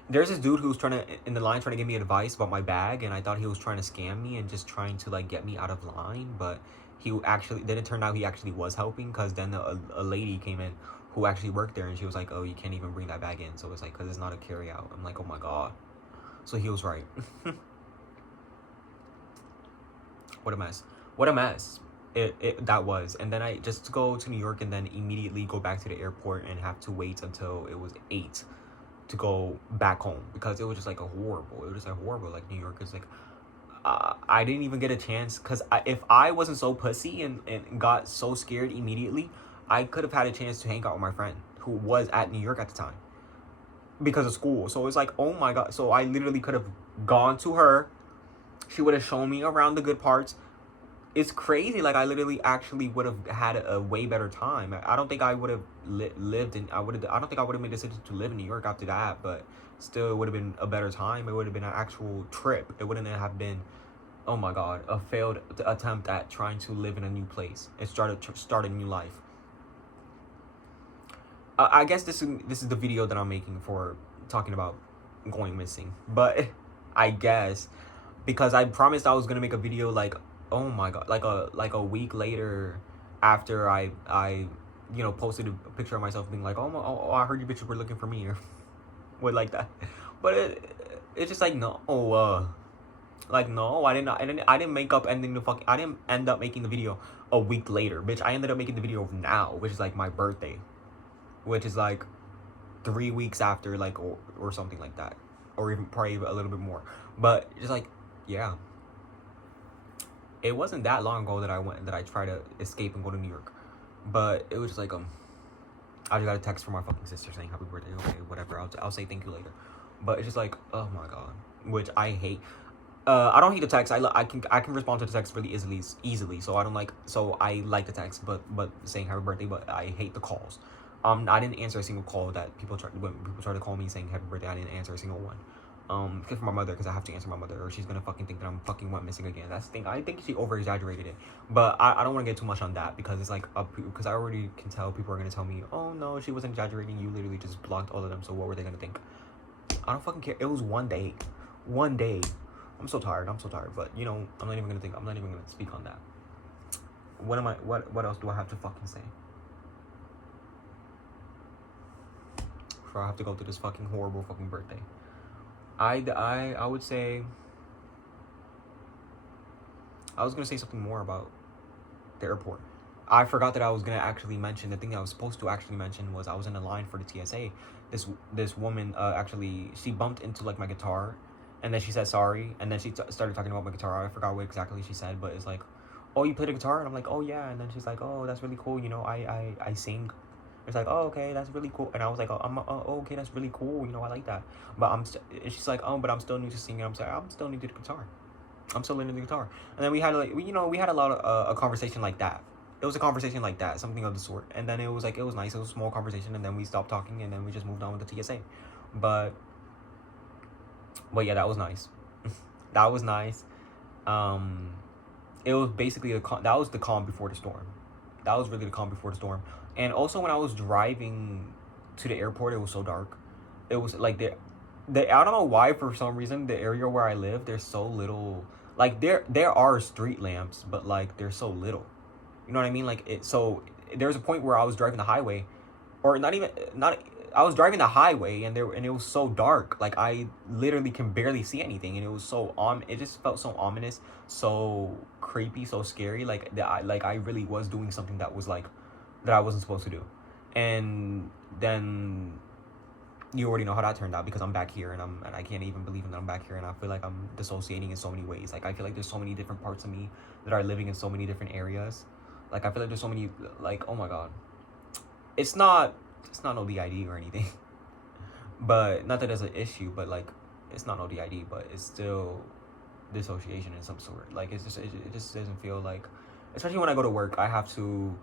there's this dude who's in the line trying to give me advice about my bag, and I thought he was trying to scam me and just trying to, like, get me out of line. But then it turned out he actually was helping, because then a lady came in who actually worked there, and she was like, oh, you can't even bring that bag in. So it's like, because it's not a carry out. I'm like, oh my god. So he was right. What a mess. That was. And then I just go to New York and then immediately go back to the airport and have to wait until it was 8 to go back home, because it was just like horrible. Like, New York is like, I didn't even get a chance, because if I wasn't so pussy and got so scared immediately, I could have had a chance to hang out with my friend who was at New York at the time because of school. So it's like, oh my god. So I literally could have gone to her. She would have shown me around the good parts, it's crazy. Like, I literally actually would have had a way better time. I don't think I would have lived in. I don't think I would have made the decision to live in New York after that. But still, it would have been a better time. It would have been an actual trip. It wouldn't have been, oh my god, a failed attempt at trying to live in a new place and start a new life. I guess this is the video that I'm making for talking about going missing. But I guess because I promised I was gonna make a video like, oh my god, like a week later after I posted a picture of myself being like, oh I heard you bitches were looking for me, or what like that. But it's just like, no, like, no, I didn't make up ending the fucking, I didn't end up making the video a week later, bitch. I ended up making the video now, which is like my birthday, which is like 3 weeks after, like, or something like that, or even probably a little bit more. But just like, yeah, it wasn't that long ago that I tried to escape and go to New York. But it was just like, I just got a text from my fucking sister saying happy birthday. Okay, whatever, I'll say thank you later. But it's just like, oh my god, which I hate. I don't hate the text. I can respond to the text really easily. So I don't like. So I like the text, but saying happy birthday. But I hate the calls. I didn't answer a single call that when people try to call me saying happy birthday. I didn't answer a single one. Except for my mother, because I have to answer my mother, or she's gonna fucking think that I'm fucking went missing again. That's the thing. I think she over exaggerated it, but I don't want to get too much on that, because it's like, because I already can tell people are gonna tell me, oh no, she wasn't exaggerating. You literally just blocked all of them. So what were they gonna think? I don't fucking care. It was one day. I'm so tired. But I'm not even gonna speak on that. What else do I have to fucking say? Before I have to go through this fucking horrible fucking birthday. I would say, I was gonna say something more about the airport. I forgot that I was gonna actually mention, the thing that I was supposed to actually mention was I was in a line for the TSA. This woman actually, she bumped into like my guitar, and then she said sorry, and then she started talking about my guitar. I forgot what exactly she said, but it's like, oh, you play the guitar? And I'm like, oh yeah. And then she's like, oh, that's really cool. I sing. It's like, oh, okay, that's really cool. And I was like, oh, okay, that's really cool. I like that. But she's like, oh, but I'm still new to singing. I'm sorry, I'm still new to the guitar. I'm still learning the guitar. And then we had we had a lot of a conversation like that. It was a conversation like that, something of the sort. And then it was like, it was nice. It was a small conversation, and then we stopped talking, and then we just moved on with the TSA. But yeah, that was nice. That was nice. It was basically that was the calm before the storm. That was really the calm before the storm. And also, when I was driving to the airport, it was so dark. It was like I don't know why, for some reason, the area where I live, there's so little. Like, there are street lamps, but like they're so little. You know what I mean? Like, so there's a point where I was driving the highway, or I was driving the highway, and it was so dark. Like, I literally can barely see anything, and it was so it just felt so ominous, so creepy, so scary. Like, that I really was doing something that was like, that I wasn't supposed to do. And then you already know how that turned out, because I'm back here, and I can't even believe that I'm back here, and I feel like I'm dissociating in so many ways. Like, I feel like there's so many different parts of me that are living in so many different areas. Like, I feel like there's so many, like, oh my god. It's not no DID or anything. But not that there's an issue, but like, it's not no DID, but it's still dissociation in some sort. Like, it just doesn't feel like, especially when I go to work, I have to.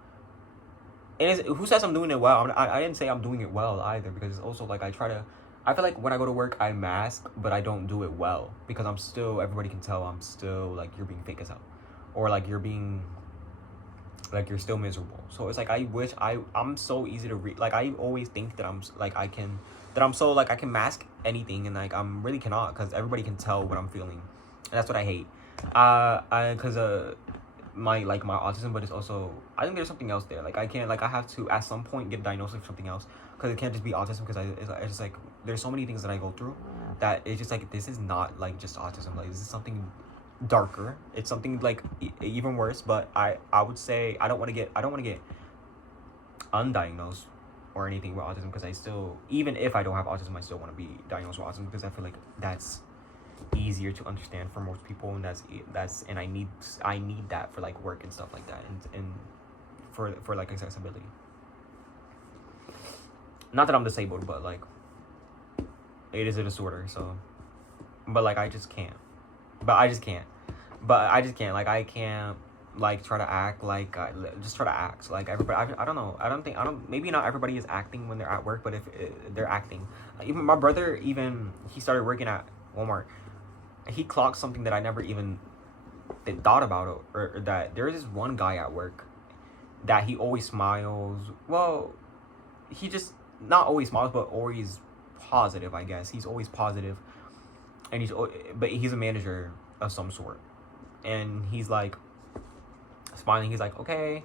And who says I'm doing it well? I didn't say I'm doing it well either, because it's also like, I feel like when I go to work, I mask, but I don't do it well, because everybody can tell I'm still, like, you're being fake as hell, or like you're still miserable. So it's like, I'm so easy to read. Like, I always think that I can mask anything, and like, really cannot, because everybody can tell what I'm feeling, and that's what I hate. Because my autism, but it's also, I think there's something else there. Like, I have to at some point get diagnosed with something else, because it can't just be autism, because it's just like, there's so many things that I go through that it's just like, this is not like just autism. Like, this is something darker. It's something like even worse. But I would say I don't want to get undiagnosed or anything with autism, because I still, even if I don't have autism, I still want to be diagnosed with autism, because I feel like that's easier to understand for most people, and and I need that for like work and stuff like that, and for like accessibility. Not that I'm disabled, but like, it is a disorder. So, but like, I just can't. Like, I can't. like try to act like just try to act like everybody. I don't know. Maybe not everybody is acting when they're at work, but if they're acting, even my brother, even he started working at Walmart. He clocked something that I never even thought about it, or that there is this one guy at work that he always smiles. Well, he just not always smiles, but always positive. I guess he's always positive, and but he's a manager of some sort, and he's like smiling. He's like, okay,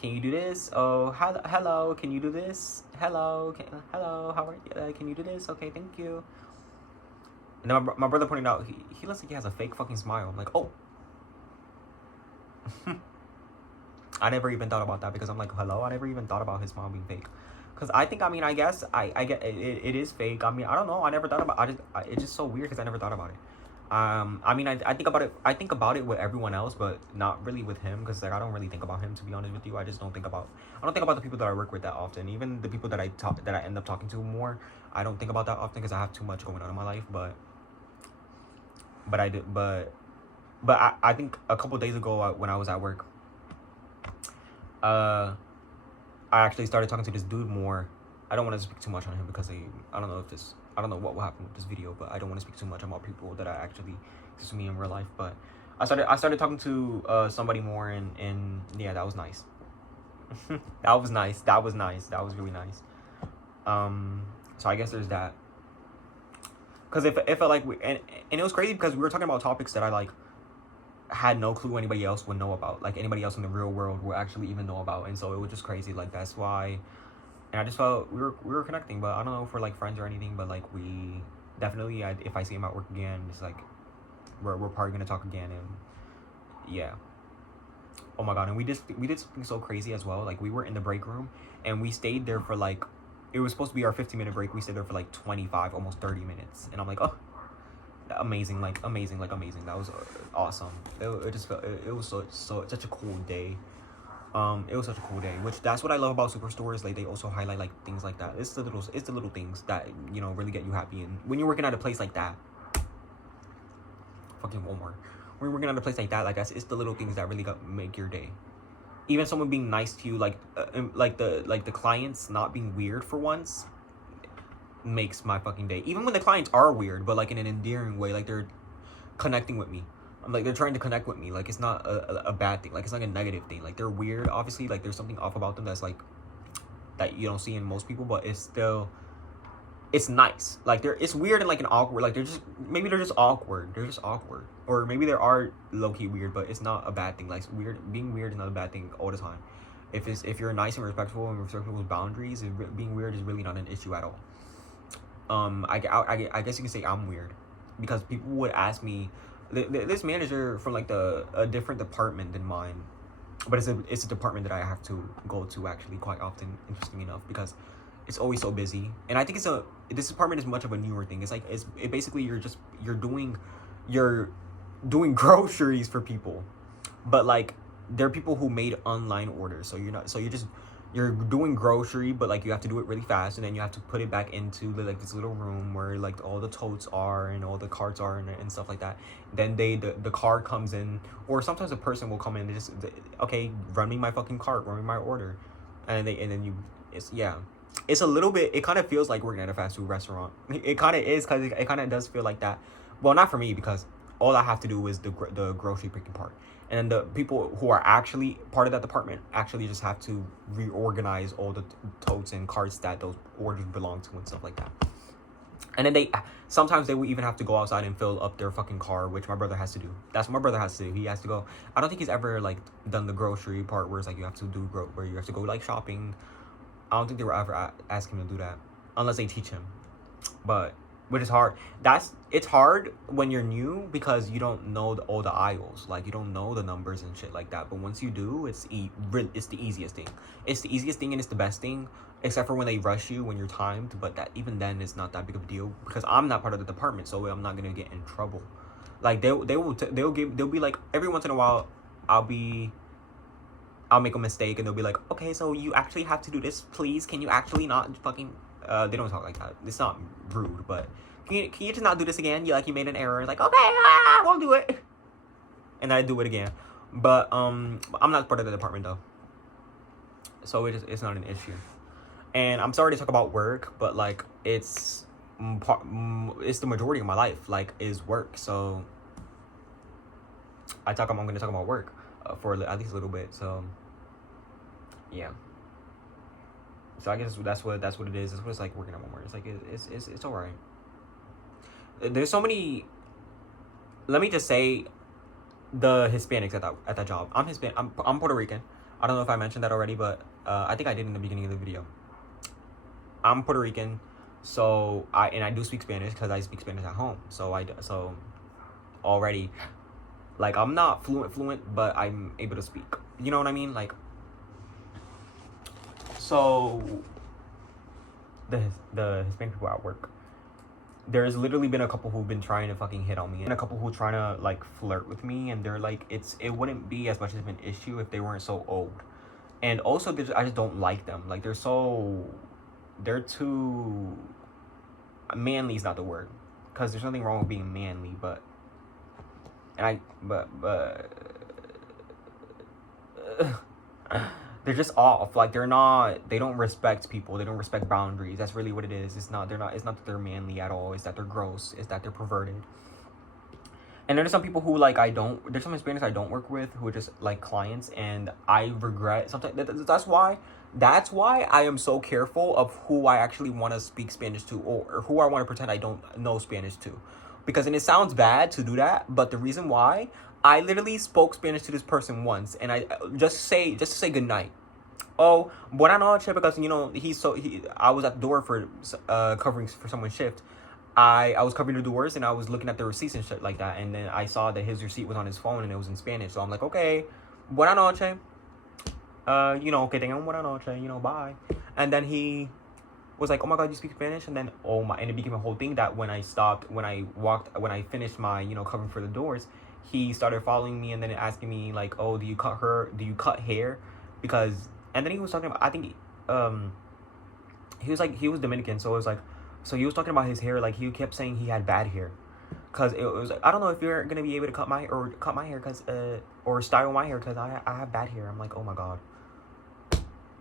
can you do this? Oh, hello, can you do this? Hello, hello, how are you? Can you do this? Okay, thank you. And then my brother pointed out he looks like he has a fake fucking smile. I'm like, oh. I never even thought about that because I'm like, hello, I never even thought about his smile being fake. Because I guess I get it is fake. I mean, I don't know. I never thought about it's just so weird because I never thought about it. I mean, I think about it. I think about it with everyone else, but not really with him because like I don't really think about him, to be honest with you. I don't think about the people that I work with that often. Even the people that I end up talking to more, I don't think about that often because I have too much going on in my life. But I think a couple days ago when I was at work, I actually started talking to this dude more. I don't want to speak too much on him because I don't know what will happen with this video, but I don't want to speak too much about people that I actually see me in real life. But I started talking to somebody more, and yeah, that was nice. That was nice. That was really nice. So I guess there's that. Because if like and it was crazy because we were talking about topics that I like had no clue anybody else would know about, like anybody else in the real world would actually even know about, and so it was just crazy. Like that's why, and I just felt we were connecting. But I don't know if we're like friends or anything, but like we definitely, if I see him at work again, it's like we're probably gonna talk again. And yeah, oh my god. And we did something so crazy as well. Like we were in the break room and we stayed there for like, it was supposed to be our 15-minute break. We stayed there for like 25 almost 30 minutes, and I'm like, oh, amazing. That was awesome. It just felt it was such a cool day. It was such a cool day, which that's what I love about Superstores. Like they also highlight like things like that. It's the little things that, you know, really get you happy. And when you're working at a place like that, fucking Walmart, when you're working at a place like that, it's the little things that really make your day. Even someone being nice to you, like the clients not being weird for once, makes my fucking day. Even when the clients are weird, but like in an endearing way, like they're connecting with me. I'm like, they're trying to connect with me. Like it's not a bad thing. Like it's like a negative thing. Like they're weird, obviously. Like there's something off about them that's like that you don't see in most people, but it's still, it's nice. Like it's weird and like an awkward. Like they're just awkward. They're just awkward, or maybe they are low key weird, but it's not a bad thing. Like being weird is not a bad thing all the time. If you're nice and respectful and respectful with boundaries, being weird is really not an issue at all. I guess you can say I'm weird because people would ask me, this manager from like a different department than mine, but it's a department that I have to go to actually quite often, interesting enough, because it's always so busy. And I think this department is much of a newer thing. It's like it basically you're doing groceries for people, but like there are people who made online orders, so you're doing grocery, but like you have to do it really fast, and then you have to put it back into like this little room where like all the totes are and all the carts are and stuff like that. Then the car comes in, or sometimes a person will come in and just, okay, run me my fucking cart, run me my order, and it's a little bit, it kind of feels like working at a fast food restaurant. It kind of is, because it kind of does feel like that. Well, not for me, because all I have to do is the grocery picking part. And the people who are actually part of that department actually just have to reorganize all the totes and carts that those orders belong to and stuff like that. And then sometimes they will even have to go outside and fill up their fucking car, which my brother has to do. That's what my brother has to do. He has to go. I don't think he's ever like done the grocery part where it's like you have to do where you have to go like shopping. I don't think they were ever ask him to do that unless they teach him. But which is hard. It's hard when you're new because you don't know all the aisles. Like you don't know the numbers and shit like that. But once you do, it's the easiest thing. It's the easiest thing and it's the best thing, except for when they rush you when you're timed. But that even then is not that big of a deal because I'm not part of the department, so I'm not gonna get in trouble. Like they'll be like, every once in a while, I'll make a mistake and they'll be like, okay, so you actually have to do this, please. Can you actually not fucking? They don't talk like that. It's not rude, but can you just not do this again? You made an error. Like, okay, I won't do it. And then I do it again. But I'm not part of the department though, so it's not an issue. And I'm sorry to talk about work, but like it's the majority of my life like is work. So I'm gonna talk about work for at least a little bit. So yeah. So I guess that's what it is. That's what it's like working at Walmart. It's like it's alright. There's so many. Let me just say, the Hispanics at that job. I'm Hispanic. I'm Puerto Rican. I don't know if I mentioned that already, but I think I did in the beginning of the video. I'm Puerto Rican, so I do speak Spanish because I speak Spanish at home. So already, like I'm not fluent, but I'm able to speak. You know what I mean? Like, so the Hispanic people at work, there's literally been a couple who've been trying to fucking hit on me, and a couple who trying to like flirt with me, and they're like, it wouldn't be as much of an issue if they weren't so old. And also, I just don't like them. Like they're too manly is not the word, because there's nothing wrong with being manly, but they're just off. Like they don't respect people. They don't respect boundaries. That's really what it is. It's not that they're manly at all. It's that they're gross. It's that they're perverted. And there's some people who like there's some Hispanics I don't work with who are just like clients, and I regret sometimes. That's why I am so careful of who I actually want to speak Spanish to, or who I want to pretend I don't know Spanish to, because and it sounds bad to do that, but the reason why, I literally spoke Spanish to this person once, and I just to say good night. Oh, buenas noches, because I was at the door for covering for someone's shift. I was covering the doors, and I was looking at the receipts and shit like that, and then I saw that his receipt was on his phone and it was in Spanish. So I'm like, okay, buenas noches. Que tengan buena noche, bye. And then he was like, oh my god, you speak Spanish? And then and it became a whole thing that when I finished my covering for the doors, he started following me and then asking me like, oh, do you cut hair? Because, and then he was talking about, I think he was Dominican, so it was like, so he was talking about his hair, like he kept saying he had bad hair, because it was like, I don't know if you're gonna be able to cut my hair because or style my hair because I have bad hair. I'm like, oh my god.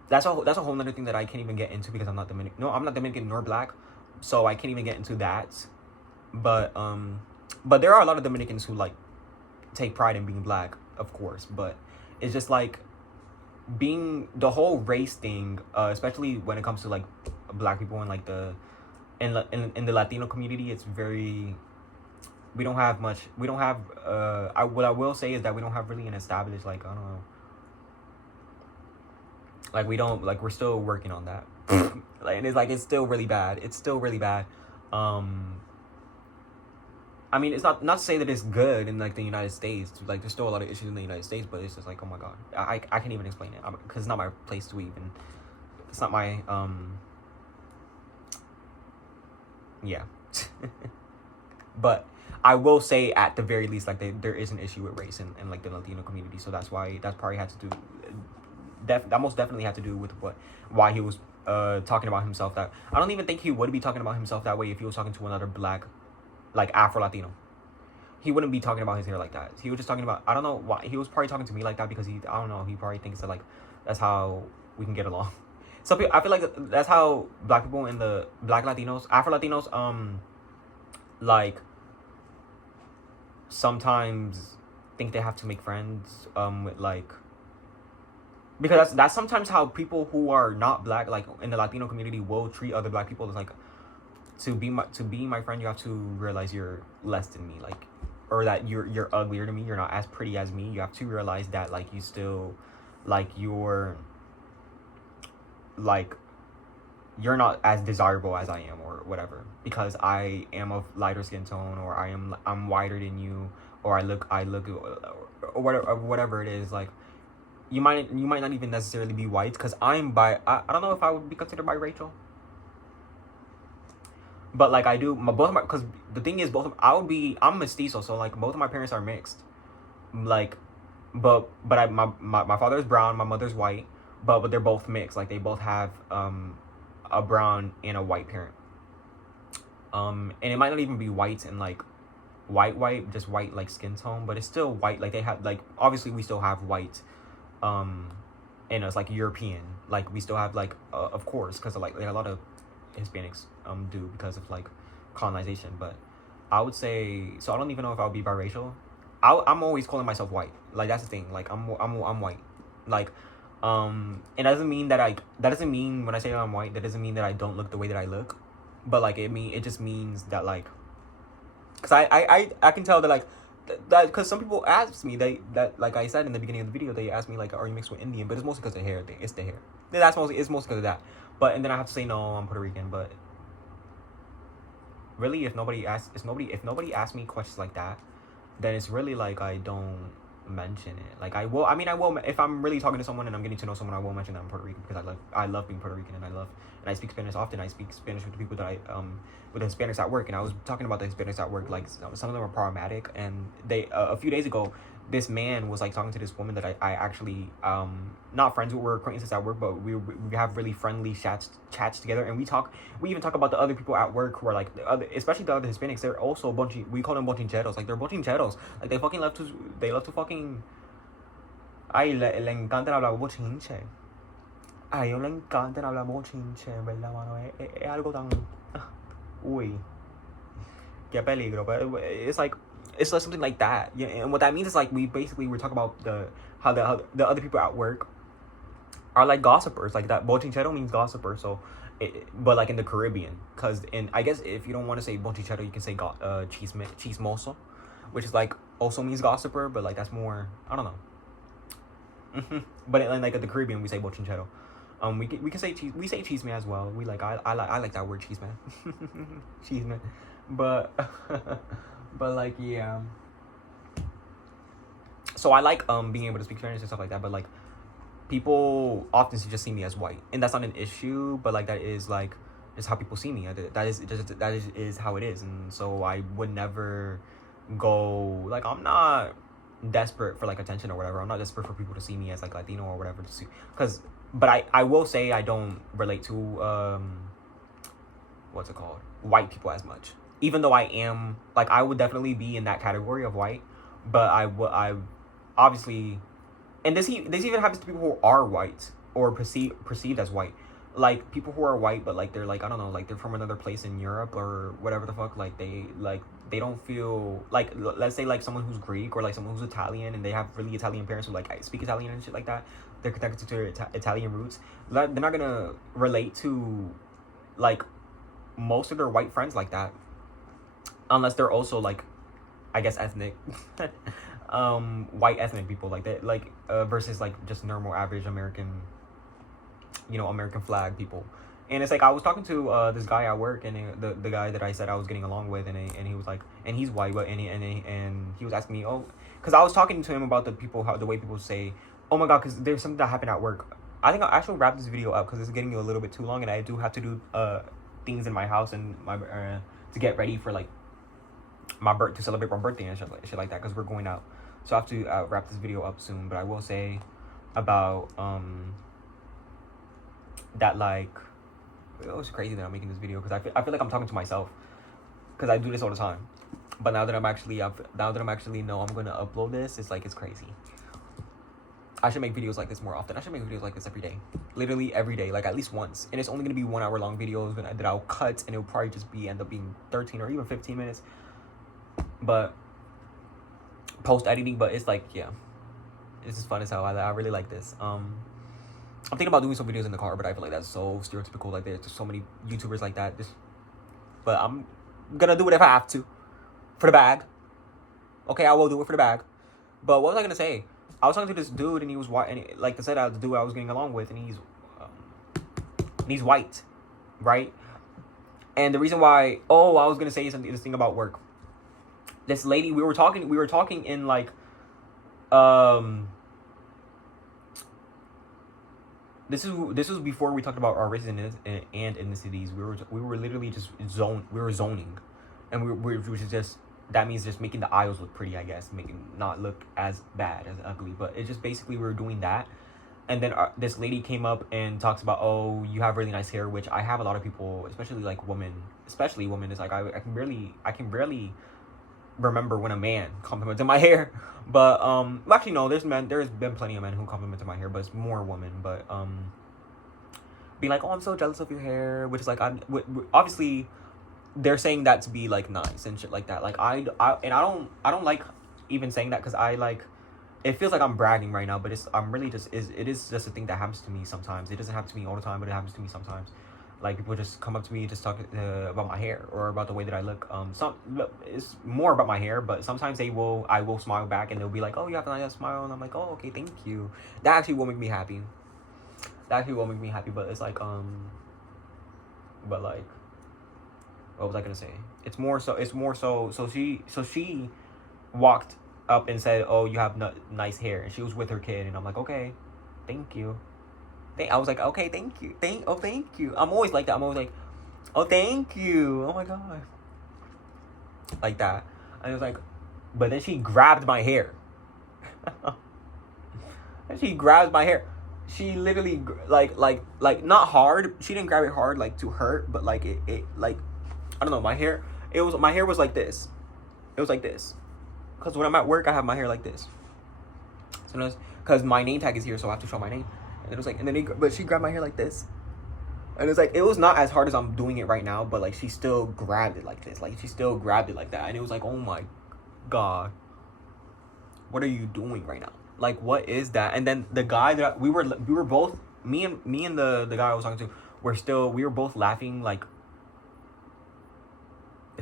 That's a whole nother thing that I can't even get into because I'm not Dominican. No, I'm not Dominican nor black, so I can't even get into that. But there are a lot of Dominicans who like take pride in being black, of course. But it's just like being the whole race thing, especially when it comes to like black people and like in the Latino community. It's very, we don't have what I will say is that we don't have really an established, like, I don't know, like we don't, like, we're still working on that. Like, and it's still really bad. I mean, it's not to say that it's good in like the United States. Like, there's still a lot of issues in the United States, but it's just like, oh my god, I can't even explain it because it's not my place to even. It's not my yeah. But I will say, at the very least, like there is an issue with race in like the Latino community, so that's probably had to do. That most definitely had to do with why he was talking about himself. That I don't even think he would be talking about himself that way if he was talking to another black, like Afro Latino. He wouldn't be talking about his hair like that. He was just talking about, I don't know why he was probably talking to me like that, because he probably thinks that like that's how we can get along. So I feel like that's how black people and the black Latinos, Afro Latinos, like sometimes think they have to make friends with like, because that's sometimes how people who are not black, like in the Latino community, will treat other black people. It's like, to be my friend, you have to realize you're less than me, like, or that you're uglier than me, you're not as pretty as me. You have to realize that like you still, like, you're you're not as desirable as I am, or whatever, because I am of lighter skin tone, or I'm whiter than you, or I look or whatever it is. Like, you might not even necessarily be white, because I don't know if I would be considered biracial, but like I do because the thing is, I'm mestizo, so like both of my parents are mixed, like, but my father is brown, my mother's white, but they're both mixed. Like, they both have a brown and a white parent, and it might not even be white and like white, just white like skin tone, but it's still white. Like they have like obviously we still have white, and it's like European. Like we still have like of course because like a lot of Hispanics do because of like colonization. But I would say so. I don't even know if I would be biracial. I'm always calling myself white. Like that's the thing. Like I'm white. Like it doesn't mean that that doesn't mean when I say I'm white, that doesn't mean that I don't look the way that I look. But like it just means that like, cause I can tell that like that because some people ask me that like I said in the beginning of the video, they asked me like, are you mixed with Indian? But it's mostly because of the hair thing. It's the hair. It's mostly because of that. But and then I have to say no, I'm Puerto Rican. But really, if nobody asks me questions like that, then it's really like I don't mention it. Like I will. I mean, I will if I'm really talking to someone and I'm getting to know someone. I will mention that I'm Puerto Rican because I love being Puerto Rican and I speak Spanish often. I speak Spanish with the people that I with the Hispanics at work, and I was talking about the Hispanics at work. Like some of them are problematic, and they a few days ago, this man was like talking to this woman that I actually not friends with. We're acquaintances at work, but we have really friendly chats together, and we even talk about the other people at work who are like the other, especially the other Hispanics. They're also we call them bochincheros. Like they're bochincheros. Like they love to fucking ay le encanta hablar bochinche. A ellos le encanta hablar bochinche, ¿verdad, mano? Es algo tan uy, qué peligro. But it's like something like that. Yeah, and what that means is like we're talking about how the other people at work are like gossipers. Like that bochinchero means gossiper. So, but like in the Caribbean, cause I guess if you don't want to say bochinchero, you can say chismoso, which is like also means gossiper, but like that's more I don't know. But in like at the Caribbean, we say bochinchero. We can say we say cheese man as well. We like I like that word cheese man, cheese man, but but like yeah. So I like being able to speak Spanish and stuff like that, but like people often just see me as white, and that's not an issue. But like that is like just how people see me. That is how it is, and so I would never go like I'm not desperate for like attention or whatever. I'm not desperate for people to see me as like Latino or whatever to see but I will say I don't relate to what's it called, white people as much, even though I am like I would definitely be in that category of white, but I obviously, and this even happens to people who are white or perceived as white, like people who are white but like they're like I don't know, like they're from another place in Europe or whatever the fuck, like they don't feel like, let's say like someone who's Greek or like someone who's Italian and they have really Italian parents who like speak Italian and shit like that, they're connected to their Italian roots. They're not gonna relate to like most of their white friends like that, unless they're also like I guess ethnic white ethnic people like that, like versus like just normal average American, American flag people. And it's like I was talking to this guy at work, and the guy that I said I was getting along with, and he was like, and he's white, but and he was asking me, oh, because I was talking to him about the way people say, oh my god, because there's something that happened at work. I think I'll actually wrap this video up because it's getting a little bit too long, and I do have to do things in my house and my to get ready for like to celebrate my birthday and shit like that, because we're going out. So I have to wrap this video up soon. But I will say about that like it was crazy that I'm making this video because I feel like I'm talking to myself because I do this all the time. But now that I'm actually know I'm gonna upload this, it's like it's crazy. I should make videos like this more often. I should make videos like this every day, literally every day, like at least once. And it's only gonna be 1 hour long videos that I'll cut, and it'll probably just end up being 13 or even 15 minutes. But post editing, but it's like yeah, this is fun as hell. I really like this. I'm thinking about doing some videos in the car, but I feel like that's so stereotypical. Like there's just so many YouTubers like that. But I'm gonna do it if I have to, for the bag. Okay, I will do it for the bag. But what was I gonna say? I was talking to this dude, and he was white, and like I said, the dude I was getting along with, and he's white, right? And the reason why, I was gonna say this thing about work. This lady, we were talking in like, this was before we talked about our races and ethnicities. We were literally just zoning, and we was just. That means just making the aisles look pretty, I guess, making not look as bad, as ugly. But it just basically we were doing that, and then this lady came up and talks about, oh, you have really nice hair, which I have a lot of people, especially women. It's like I can barely remember when a man complimented my hair. But well, actually no, there's been plenty of men who complimented my hair, but it's more women. But being like, oh, I'm so jealous of your hair, which is like, obviously they're saying that to be like nice and shit like that. Like I don't like even saying that, because I like, it feels like I'm bragging right now, but I'm really just, it is just a thing that happens to me sometimes. It doesn't happen to me all the time, but it happens to me sometimes. Like, people just come up to me, just talk about my hair or about the way that I look. It's more about my hair, but sometimes I will smile back, and they'll be like, oh, you have a nice smile, and I'm like, oh, okay, thank you. That actually will make me happy. But it's like, but like, what was I gonna say? It's more so. So she walked up and said, oh, you have nice hair, and she was with her kid, and I'm like, okay, thank you. I was like, okay, thank you. Thank you. I'm always like that. I'm always like, oh, thank you. Oh my god. Like that. And it was like, but then she grabbed my hair. And she grabbed my hair. She literally, like not hard. She didn't grab it hard, like to hurt, but like it like, I don't know, my hair was like this. It was like this. Because when I'm at work, I have my hair like this. So because my name tag is here, so I have to show my name. And it was like, but she grabbed my hair like this. And it's like, it was not as hard as I'm doing it right now, but like, she still grabbed it like this. Like, she still grabbed it like that. And it was like, oh my god, what are you doing right now? Like, what is that? And then the guy that we were both, me and the guy I was talking to, we were both laughing, like,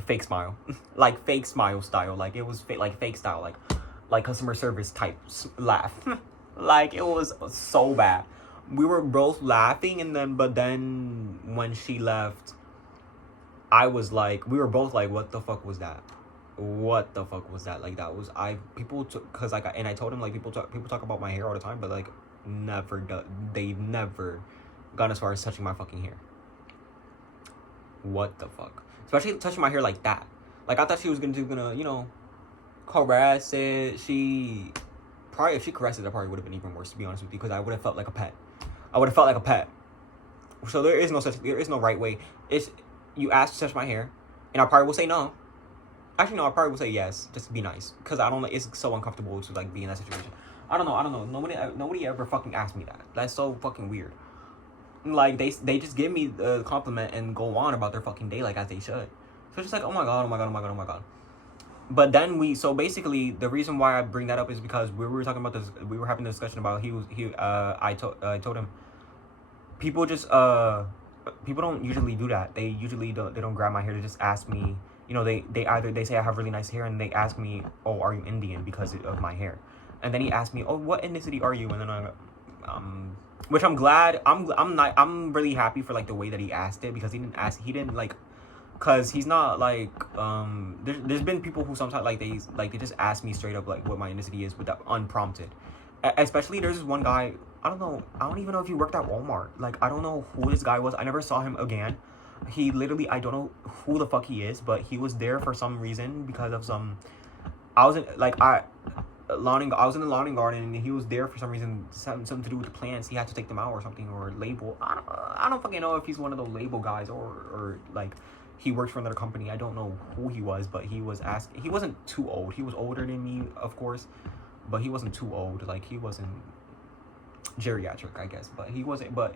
fake smile. Like, fake smile style. Like, it was fake style. Like customer service type laugh. Like, it was so bad. We were both laughing, but then when she left, I was like, we were both like, what the fuck was that? What the fuck was that? Like, that was, because like, and I told him, like, people talk about my hair all the time, but like, they've never gone as far as touching my fucking hair. What the fuck? Especially touching my hair like that. Like, I thought she was gonna, you know, caress it. If she caressed it, that probably would have been even worse, to be honest with you, because I would have felt like a pet. So there is no right way. It's, you ask to touch my hair, and I probably will say no. Actually, no, I probably will say yes, just to be nice, because I don't. It's so uncomfortable to like be in that situation. I don't know. Nobody ever fucking asked me that. That's so fucking weird. Like, they just give me the compliment and go on about their fucking day, like, as they should. So it's just like, oh my god. But then so basically, the reason why I bring that up is because we were talking about this. We were having a discussion about I told him, people don't usually do that. They don't grab my hair. They just ask me. You know, they say I have really nice hair, and they ask me, oh, are you Indian, because of my hair? And then he asked me, oh, what ethnicity are you? And then which I'm glad. I'm really happy for like the way that he asked it, because he didn't like. Cause he's not like there's been people who sometimes like they just ask me straight up like what my ethnicity is without unprompted. Especially there's this one guy, I don't even know if he worked at Walmart. Like, I don't know who this guy was. I never saw him again. He literally, I don't know who the fuck he is, but he was there for some reason because of some. I was in the lawn and garden, and he was there for some reason, something to do with the plants. He had to take them out or something, or label. I don't fucking know if he's one of those label guys or like. He worked for another company. I don't know who he was, but he was asking. He wasn't too old. He was older than me, of course, but he wasn't too old. Like, he wasn't geriatric, I guess, but he wasn't. But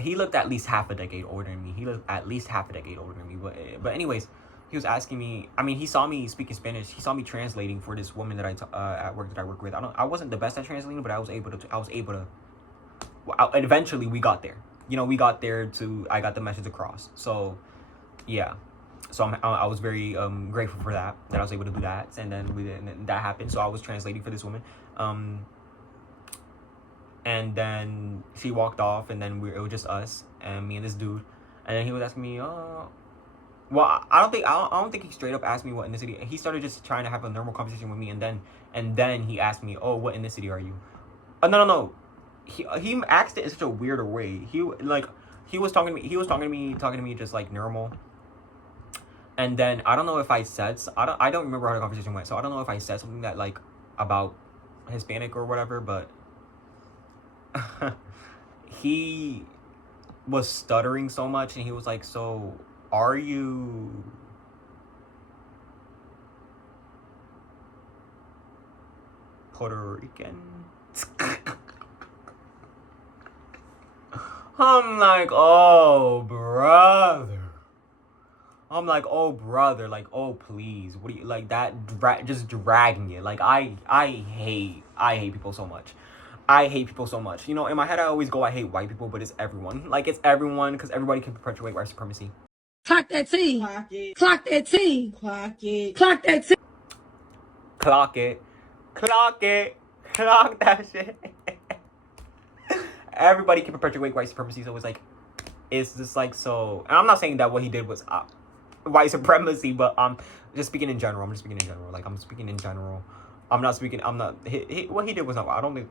he looked at least half a decade older than me. But anyways, he was asking me. I mean, he saw me speaking Spanish. He saw me translating for this woman that at work that I work with. I wasn't the best at translating, but I was able to. Well, eventually, we got there. You know, we got there I got the message across. So, yeah. So I was very grateful for that I was able to do that. And then that happened. So I was translating for this woman. And then she walked off, and then it was just us and me and this dude. And then he was asking me, well, I don't think he straight up asked me what ethnicity. He started just trying to have a normal conversation with me, and then he asked me, oh, what ethnicity are you? No. He asked it in such a weirder way. He was talking to me just like normal. And then I don't know if I said, I don't remember how the conversation went. So I don't know if I said something that like about Hispanic or whatever, but he was stuttering so much, and he was like, so are you Puerto Rican. I'm like, oh, brother. I'm like, oh, brother. Like, oh, please. What do you, like, that, just dragging it. Like, I hate people so much. I hate people so much. You know, in my head, I always go, I hate white people, but it's everyone. Like, it's everyone, because everybody can perpetuate white supremacy. Clock that T. Clock it. Clock that T. Clock it. Clock that T. Clock it. Clock it. Clock that shit. Everybody can perpetuate white supremacy, so it's like, it's just like, so, and I'm not saying that what he did was white supremacy, but just speaking in general. I'm just speaking in general. Like, I'm speaking in general. I'm not, what he did was not, I don't think,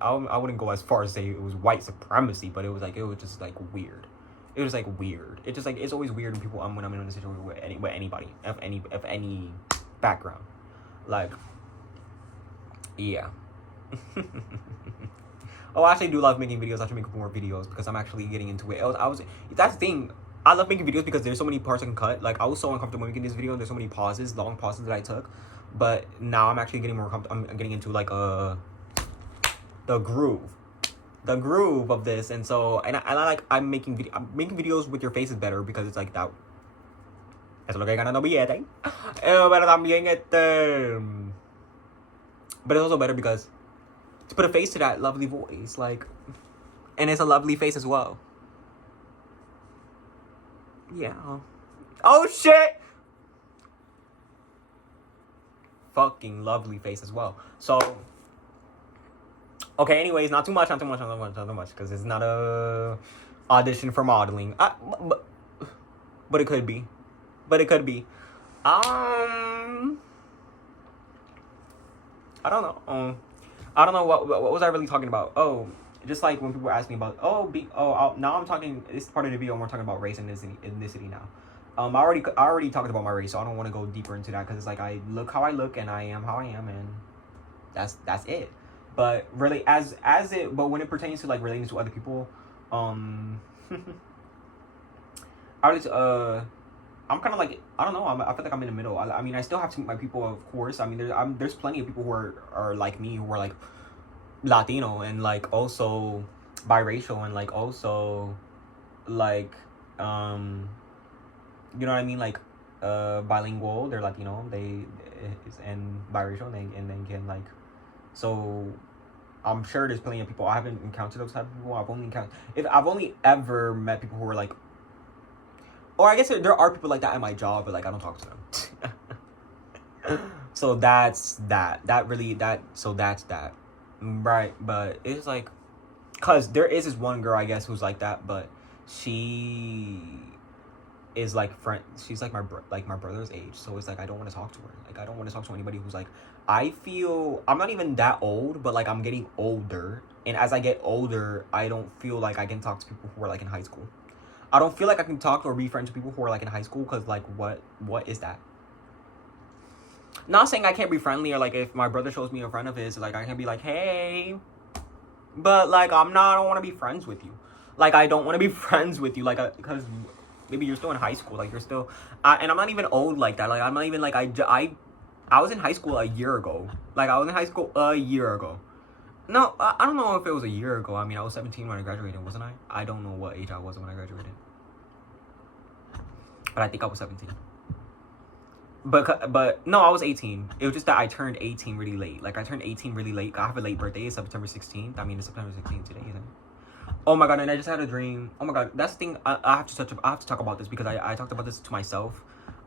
I wouldn't go as far as say it was white supremacy, but it was just like weird. It was like weird. It's just like, it's always weird when people, when I'm in a situation with anybody, of any background. Like, yeah. Oh, I actually do love making videos. I should make more videos because I'm actually getting into it. That's the thing. I love making videos because there's so many parts I can cut. Like, I was so uncomfortable making this video. There's so many long pauses that I took. But now I'm actually getting more comfortable. I'm getting into like the groove of this. And so, I'm making videos with your faces better because it's like that. Eso es lo que gana no billete. Pero también but it's also better because to put a face to that lovely voice, like, and it's a lovely face as well. Yeah. Oh shit! Fucking lovely face as well. So, okay, anyways, not too much, because it's not a audition for modeling. But it could be. I don't know. I don't know what was I really talking about. Oh, just like when people ask me about now I'm talking. This part of the video we're talking about race and ethnicity now. I already talked about my race, so I don't want to go deeper into that because it's like I look how I look and I am how I am, and that's it. But really, but when it pertains to like relating to other people, I'm kind of like, I don't know. I feel like I'm in the middle. I mean, I still have to meet my people, of course. I mean, there's plenty of people who are like me, who are like Latino and like also biracial and like also like you know what I mean, like bilingual. They're like, you know, and biracial and they can like, so I'm sure there's plenty of people. I haven't encountered those type of people. I've only ever met people who are like, or I guess there are people like that at my job, but like I don't talk to them. So that's that. So that's that. Right, but it's like, cause there is this one girl, I guess, who's like that, but she is like she's like my brother's age, so it's like I don't want to talk to her. Like, I don't want to talk to anybody who's like, I feel I'm not even that old, but like I'm getting older, and as I get older, I don't feel like I can talk to people who are like in high school. I don't feel like I can talk or be friends with people who are like in high school, because like what is that? Not saying I can't be friendly, or like if my brother shows me a friend of his, like I can be like, hey, but like I don't want to be friends with you. Like, I don't want to be friends with you, like, because maybe you're still in high school, like you're still, and I'm not even old like that. Like, I'm not even like, I was in high school a year ago. Like, I was in high school a year ago. No, I don't know if it was a year ago. I mean, I was 17 when I graduated, wasn't I? I don't know what age I was when I graduated, but I think I was 17. But no, I was 18. It was just that I turned 18 really late. Like, I turned 18 really late. I have a late birthday. It's September 16th. I mean, it's September 16th today, isn't it? Oh my god, and I just had a dream. Oh my god, that's the thing. I have to talk about this because I talked about this to myself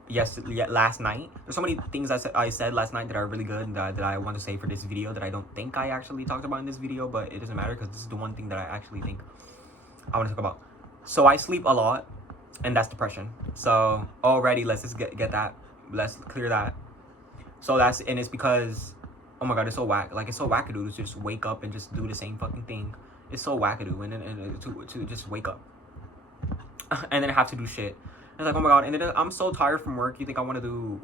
last night. There's so many things I said last night that are really good and that I want to say for this video that I don't think I actually talked about in this video, but it doesn't matter because this is the one thing that I actually think I want to talk about. So I sleep a lot, and that's depression. So already, let's just get that. Let's clear that. So and it's because, oh my god, it's so whack. Like, it's so wackadoo to just wake up and just do the same fucking thing. It's so wackadoo, and to just wake up and then have to do shit. And it's like, oh my god, and then I'm so tired from work. You think I want to do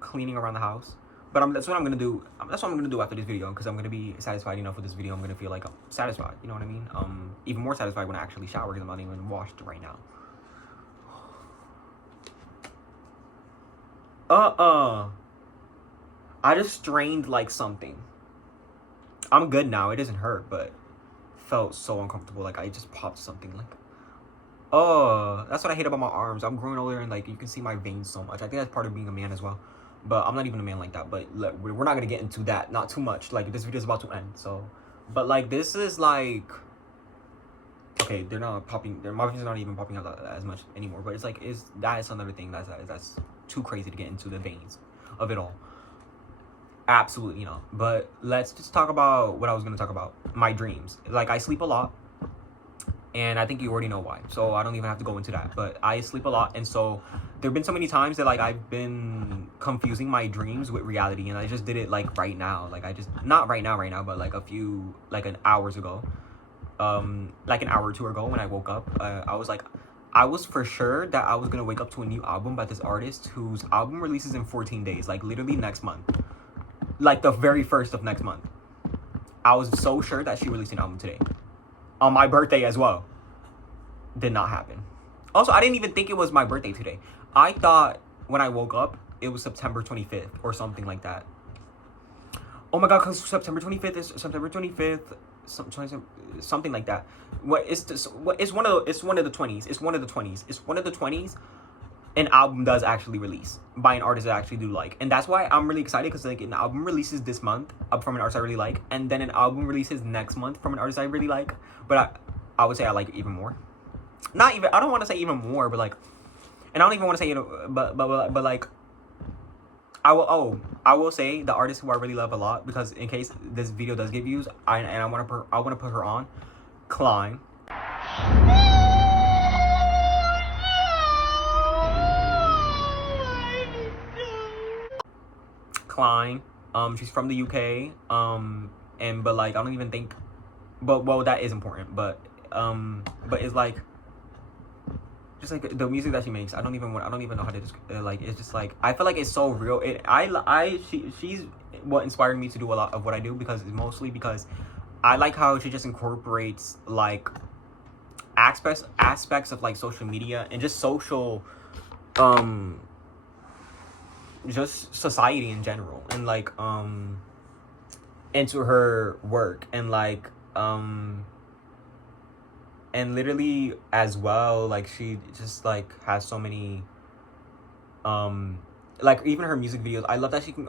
cleaning around the house? But that's what I'm gonna do. That's what I'm gonna do after this video, because I'm gonna be satisfied enough with this video. I'm gonna feel like I'm satisfied. You know what I mean? Even more satisfied when I actually shower, because I'm not even washed right now. I just strained like something. I'm good now. It doesn't hurt, but felt so uncomfortable. Like I just popped something. Like, oh, that's what I hate about my arms. I'm growing older and like you can see my veins so much. I think that's part of being a man as well. But I'm not even a man like that. But we're not gonna get into that. Not too much. Like this video is about to end. So, but like this is like, okay, they're not popping. My veins are not even popping out as much anymore. But it's like that is another thing that's too crazy to get into the veins of it all. Absolutely not. But let's just talk about what I was gonna talk about. My dreams. Like I sleep a lot. And I think you already know why. So I don't even have to go into that. But I sleep a lot. And so there have been so many times that like I've been confusing my dreams with reality. And I just did it like right now. Like I just, not right now, but like an hours ago. Like an hour or two ago when I woke up. I was for sure that I was going to wake up to a new album by this artist whose album releases in 14 days. Like literally next month. Like the very first of next month. I was so sure that she released an album today. On my birthday as well. Did not happen. Also, I didn't even think it was my birthday today. I thought when I woke up, it was September 25th or something like that. Oh my god, because September 25th is September 25th, something like that. It's one of the 20s. It's one of the 20s. An album does actually release by an artist I actually do like, and that's why I'm really excited because like an album releases this month from an artist I really like, and then an album releases next month from an artist I really like. But I would say I like it even more. Not even, I don't want to say even more, but like, and I don't even want to say, you know, but like, I will say the artist who I really love a lot, because in case this video does get views, I want to put her on, Klein. Klein. She's from the UK. But like I don't even think, but well, that is important. But it's like, just like the music that she makes. I don't even know how to describe. Like it's just like I feel like it's so real. She's what inspired me to do a lot of what I do, because it's mostly because I like how she just incorporates like aspects of like social media and just social just society in general, and like into her work, and like and literally as well, like she just like has so many like even her music videos. I love that she can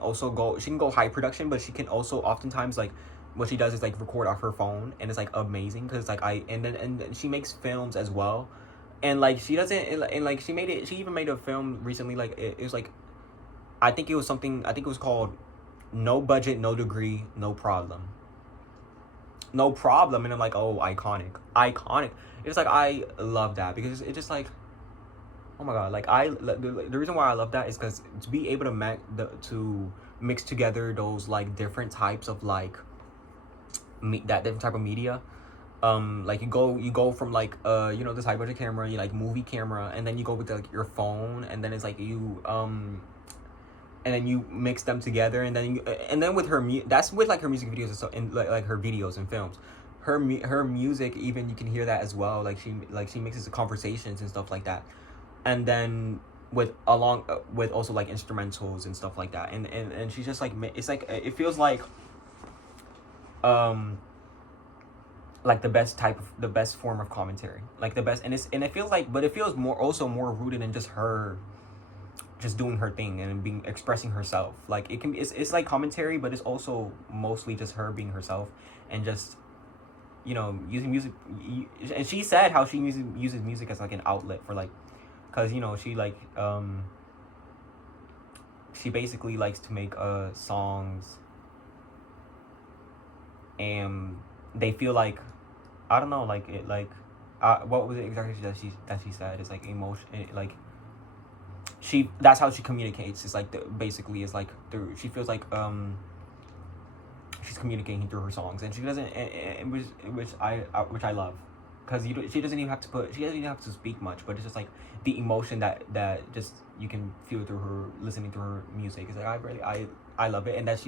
go high production, but she can also oftentimes like what she does is like record off her phone, and it's like amazing because like and then she makes films as well, and like she doesn't, and like she even made a film recently, like it was like I think it was called No Budget, No Degree, No Problem. No Problem. And I'm like, oh, iconic. It's like, I love that because it's just like, oh my god, like the reason why I love that is because to be able to mix together those like different types of like that different type of media, like you go from like you know, this high budget camera, you like movie camera, and then you go with like your phone, and then it's like you and then you mix them together, and then with her that's with like her music videos and stuff, and like her videos and films, her music, even you can hear that as well, like she mixes the conversations and stuff like that, and then with also like instrumentals and stuff like that, and she's just like, it's like it feels like the best form of commentary, like the best, and it feels like, but it feels more rooted in just her just doing her thing and expressing herself. Like it can be, it's like commentary, but it's also mostly just her being herself and just, you know, using music. And she said how she uses music as like an outlet for like, because you know, she like she basically likes to make songs, and they feel like, I don't know, like it, like what was it exactly that she said? It's like emotion, like that's how she communicates. It's like basically it's like through, she feels like she's communicating through her songs, and she doesn't, which I love, because she doesn't even have to speak much, but it's just like the emotion that just you can feel through her listening to her music. It's like I love it, and that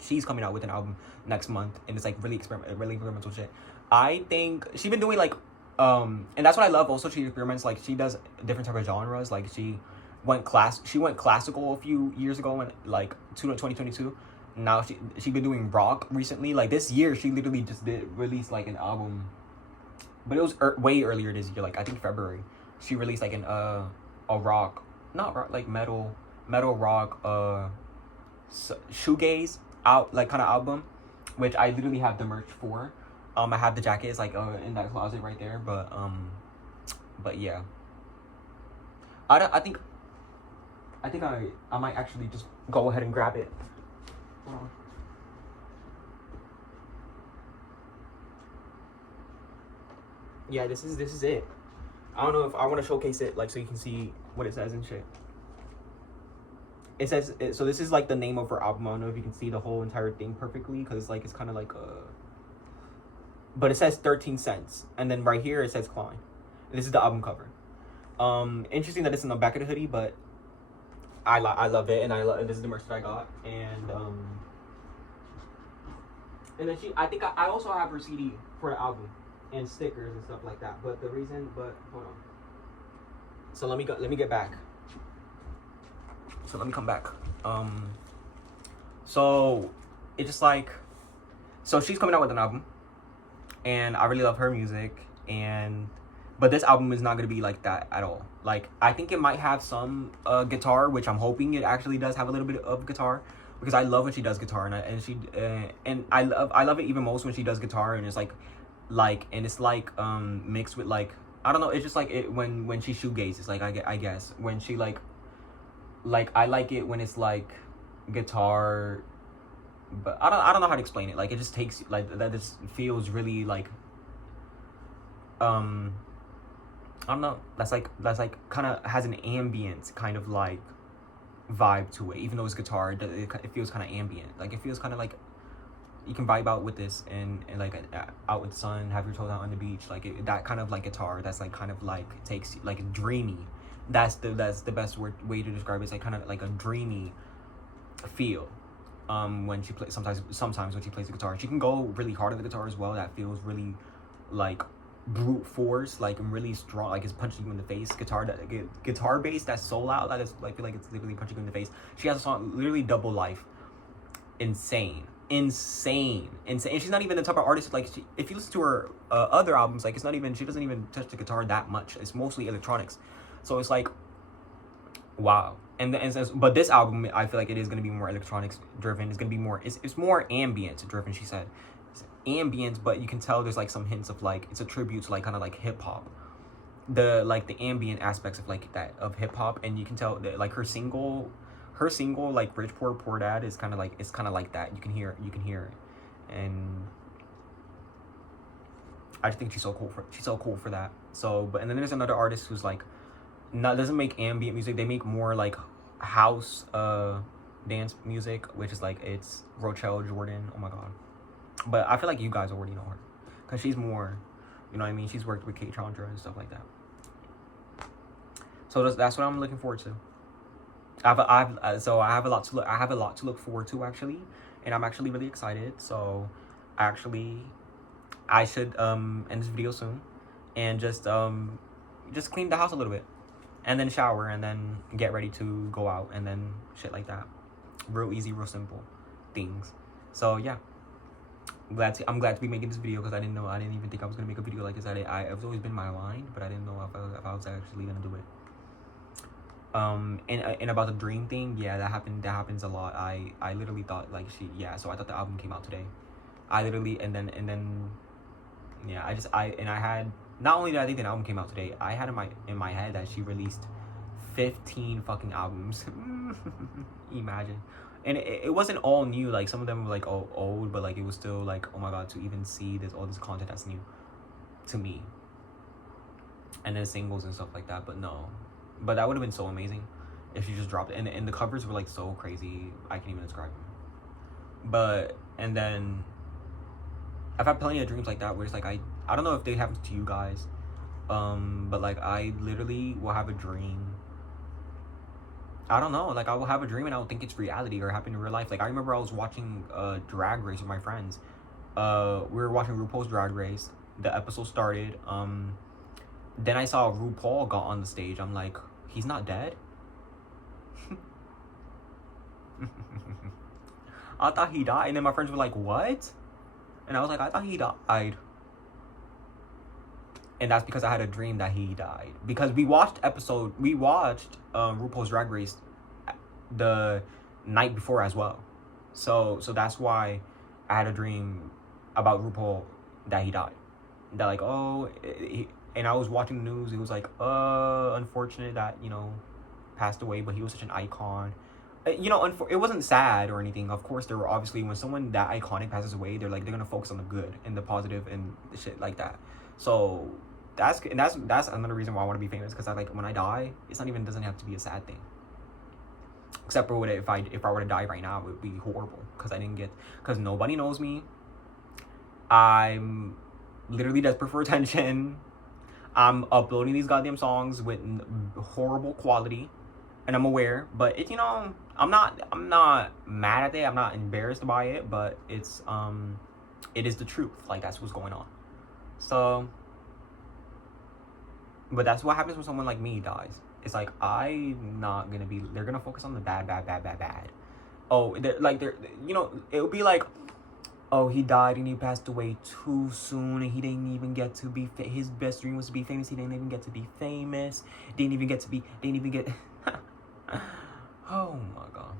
she's coming out with an album next month, and it's like really experimental shit. I think she's been doing like and that's what I love. Also, she experiments, like she does different type of genres. Like she went classical a few years ago, in like 2022, now she been doing rock recently. Like this year, she literally just did release like an album, but it was way earlier this year. Like I think February, she released like a rock, not rock, like metal rock shoegaze out like kind of album, which I literally have the merch for. I have the jacket. It's like in that closet right there. But yeah, I think I might actually just go ahead and grab it. Hold on. Yeah, this is it. I don't know if I want to showcase it like so you can see what it says and shit. It says so this is like the name of her album. I don't know if you can see the whole entire thing perfectly because like it's kind of like but it says 13 cents, and then right here it says Klein. This is the album cover. Interesting that it's in the back of the hoodie, but I love it, and this is the merch that I got, and then I also have her CD for the album and stickers and stuff like that. But hold on. So let me get back. So let me come back. So it's just like, so she's coming out with an album, and I really love her music, but this album is not gonna be like that at all. Like I think it might have some guitar, which I'm hoping it actually does have a little bit of guitar, because I love when she does guitar, and I love it even most when she does guitar, and it's like mixed with like, I don't know, it's just like it when she shoegazes, like I guess when she like I like it when it's like guitar, but I don't know how to explain it. Like it just takes like that, just feels really like I don't know, that's like kind of has an ambient kind of like vibe to it, even though it's guitar. It feels kind of ambient, like it feels kind of like you can vibe out with this and like out with the sun, have your toes out on the beach, like that kind of like guitar that's like kind of like takes like dreamy. That's the best way to describe it. It's like kind of like a dreamy feel when she plays. Sometimes when she plays the guitar, she can go really hard on the guitar as well. That feels really like brute force, like really strong, like it's punching you in the face. Guitar bass that's so loud that I feel like it's literally punching you in the face. She has a song literally Double Life, insane. And she's not even the type of artist like if you listen to her other albums, like she doesn't even touch the guitar that much. It's mostly electronics, so it's like wow. But this album, I feel like it is going to be more electronics driven. It's going to be more, it's more ambient driven, she said. It's ambient, but you can tell there's like some hints of like, it's a tribute to like kind of like hip hop. The ambient aspects of like that, of hip hop. And you can tell that like her single like Rich Poor Dad is kind of like, it's kind of like that. You can hear it. And I just think she's so cool for that. So, and then there's another artist who's like, doesn't make ambient music. They make more like house dance music, which is like, it's Rochelle Jordan. Oh my god. But I feel like you guys already know her because she's more, you know what I mean, she's worked with Kate Chandra and stuff like that. So that's what I'm looking forward to. I have a lot to look forward to actually, and I'm actually really excited. So I should end this video soon and just clean the house a little bit, and then shower, and then get ready to go out, and then shit like that. Real easy, real simple things. So yeah, I'm glad to be making this video because I didn't even think I was gonna make a video like this. It's always been my mind, but I didn't know if I was actually gonna do it. And about the dream thing, yeah, that happens a lot. I literally thought like so I thought the album came out today. I literally and then yeah, I had, not only did I think the album came out today, I had in my head that she released 15 fucking albums. Imagine. And it wasn't all new, like some of them were like old, but like it was still like, oh my god, to even see all this content that's new to me. And then singles and stuff like that, but no. But that would have been so amazing if she just dropped it. And the covers were like so crazy, I can't even describe them. But, and then I've had plenty of dreams like that where it's like, I don't know if they happen to you guys, but like I literally will have a dream. I don't know, like I will have a dream and I will think it's reality or happen in real life. Like I remember I was watching Drag Race with my friends. We were watching RuPaul's Drag Race. The episode started. Then I saw RuPaul got on the stage. I'm like, he's not dead? I thought he died. And then my friends were like, what? And I was like, I thought he died. And that's because I had a dream that he died. Because we watched RuPaul's Drag Race the night before as well. So that's why I had a dream about RuPaul that he died. That like, and I was watching the news. It was like, unfortunate that, passed away, but he was such an icon. It wasn't sad or anything. Of course, there were obviously, when someone that iconic passes away, they're gonna focus on the good and the positive and shit like that. So that's another reason why I want to be famous, because when I die, doesn't have to be a sad thing. Except for if I were to die right now, it would be horrible, because nobody knows me. I'm literally desperate for attention. I'm uploading these goddamn songs with horrible quality, and I'm aware, but I'm not mad at it. I'm not embarrassed by it, but it is the truth. Like, that's what's going on. So, but that's what happens when someone like me dies. It's like, they're gonna focus on the bad. Oh, it would be like, oh, he died and he passed away too soon, and he didn't even get to be his best dream was to be famous. He didn't even get to be famous. Didn't even get oh my god.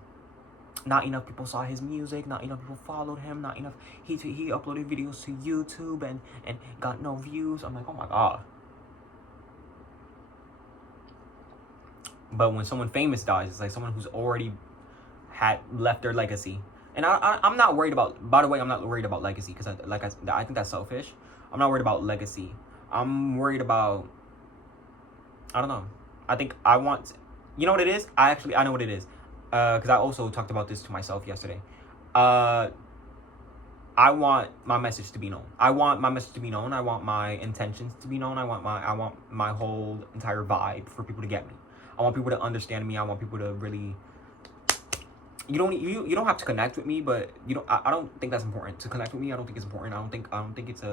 Not enough people saw his music, not enough people followed him, not enough he uploaded videos to YouTube and got no views. I'm like, oh my god. But when someone famous dies, it's like someone who's already had left their legacy. And I'm not worried about, by the way, I'm not worried about legacy, because I think that's selfish. I'm not worried about legacy. I'm worried about, I don't know. I think I want, you know what it is? I know what it is. Because I also talked about this to myself yesterday. I want my message to be known. I want my intentions to be known. I want my whole entire vibe for people to get me. I want people to understand me. I want people to really, you don't have to connect with me, but I don't think that's important. To connect with me, I don't think it's important. I don't think it's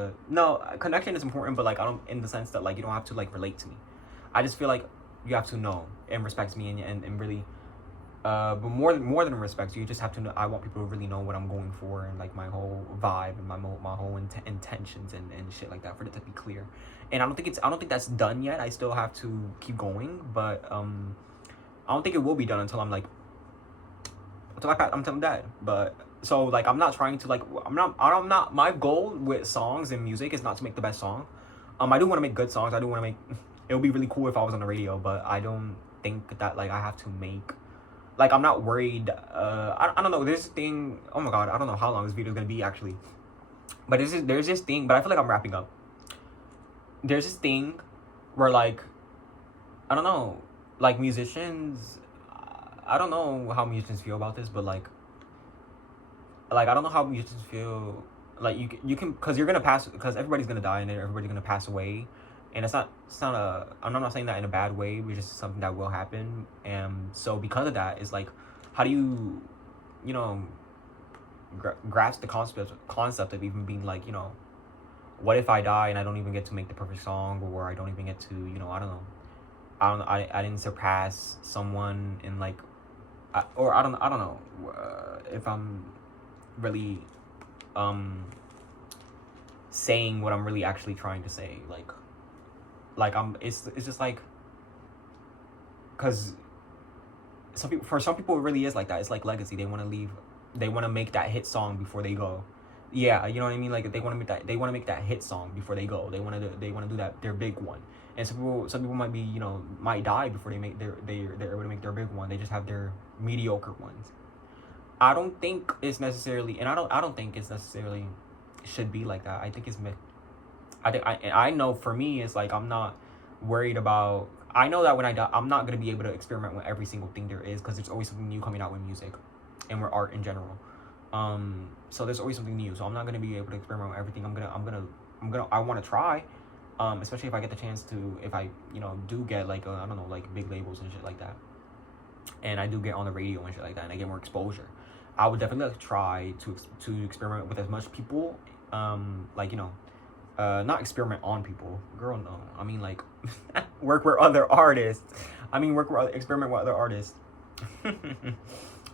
connection is important, but I don't, in the sense that you don't have to relate to me. I just feel like you have to know and respect me and really, but more than respect, you just have to know. I want people to really know what I'm going for, and my whole vibe and my whole intentions and shit like that, for it to be clear. And I don't think that's done yet. I still have to keep going, but I don't think it will be done until I'm dead. But so I'm not trying to I'm not my goal with songs and music is not to make the best song. I do want to make good songs. I do want to make, it would be really cool if I was on the radio, but I don't think that I have to make, I'm not worried. I don't know, there's this thing, oh my god, I don't know how long this video is gonna be actually, but there's this thing, but I feel like I'm wrapping up. There's this thing where I don't know, musicians, I don't know how musicians feel about this, but I don't know how musicians feel, you can, because you're gonna pass, because everybody's gonna die and everybody's gonna pass away, and I'm not saying that in a bad way, but just something that will happen. And so because of that, it's how do you grasp the concept of even being what if I die and I don't even get to make the perfect song, or I don't even get to, I didn't surpass someone in I don't know if I'm really saying what I'm really actually trying to say, it's just because for some people it really is like that. It's like legacy. They want to make that hit song before they go. Yeah, you know what I mean? They want to make that hit song before they go. They want to do that, their big one. And some people might be, might die before they're able to make their big one. They just have their mediocre ones. I don't think it's necessarily, and I don't think it's necessarily should be like that. I think it's I know for me it's I'm not worried about, I know that when I die, I'm not going to be able to experiment with every single thing there is, because there's always something new coming out with music and with art in general. So there's always something new, so I'm not going to be able to experiment with everything. I want to try, especially if I get the chance to, if I do get I don't know, big labels and shit like that, and I do get on the radio and shit like that, and I get more exposure. I would definitely try to experiment with as much people, not experiment on people, girl, no, I mean experiment with other artists.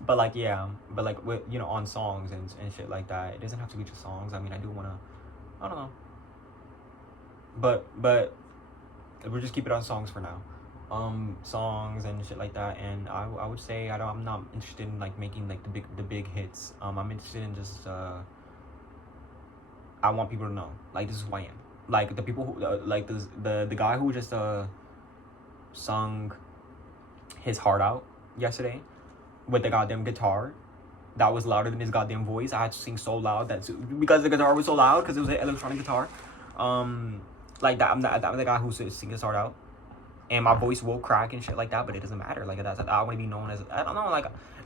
But like, yeah, but like with, you know, on songs and shit like that, it doesn't have to be just songs. I mean, I do want to, I don't know, but we'll just keep it on songs for now. Songs and shit like that. And I would say I'm not interested in like making like the big hits. I'm interested in just I want people to know like this is who I am. Like the people who like the guy who just sung his heart out yesterday with the goddamn guitar that was louder than his goddamn voice. I had to sing so loud that because the guitar was so loud because it was an electronic guitar. Like that, I'm the guy who sings his heart out, and my voice will crack and shit like that, but it doesn't matter. Like that's I want to be known as, I don't know, like,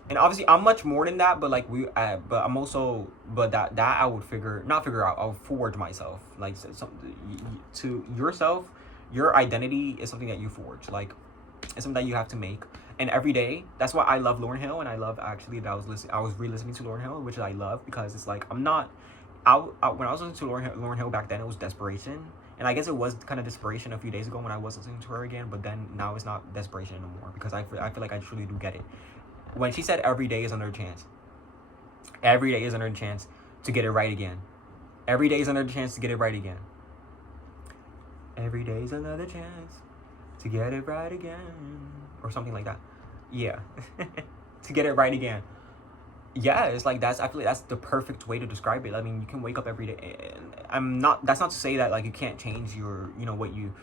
and obviously I'm much more than that, but like but I'm also, but that I would not figure out. I'll forge myself. Like to yourself, your identity is something that you forge. Like it's something that you have to make. And every day, that's why I love Lauryn Hill, and I love actually that I was re-listening to Lauryn Hill, which I love because it's like I'm not. When I was listening to Lauryn Hill back then, it was desperation, and I guess it was kind of desperation a few days ago when I was listening to her again. But then now it's not desperation anymore because I feel like I truly do get it. When she said every day is another chance, every day is another chance to get it right again. Every day is another chance to get it right again. Every day is another chance to get it right again, or something like that. Yeah. To get it right again. Yeah, it's like I feel like that's the perfect way to describe it. I mean, you can wake up every day, and that's not to say that like you can't change your, you know, what you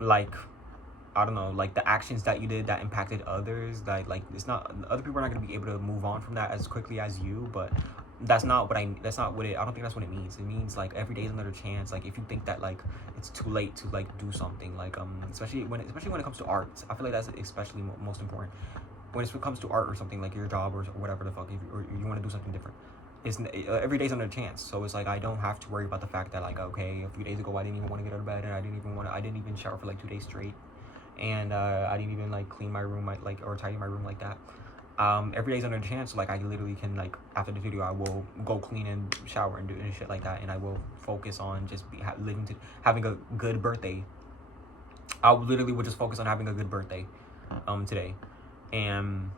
like, I don't know, like the actions that you did that impacted others. Like it's not, other people are not going to be able to move on from that as quickly as you, but that's not what I don't think that's what it means. It means like every day is another chance. Like if you think that like it's too late to like do something, like especially when it comes to art, I feel like that's especially most important. When it comes to art or something like your job or whatever the fuck, or you want to do something different, every day's another chance. So it's like I don't have to worry about the fact that like, okay, a few days ago I didn't even want to get out of bed, and I didn't even shower for like 2 days straight, and I didn't even like clean my room or tidy my room like that. Every day's another chance. So like I literally can, like, after the video I will go clean and shower and do and shit like that, and I will focus on just having a good birthday. I literally would just focus on having a good birthday today, and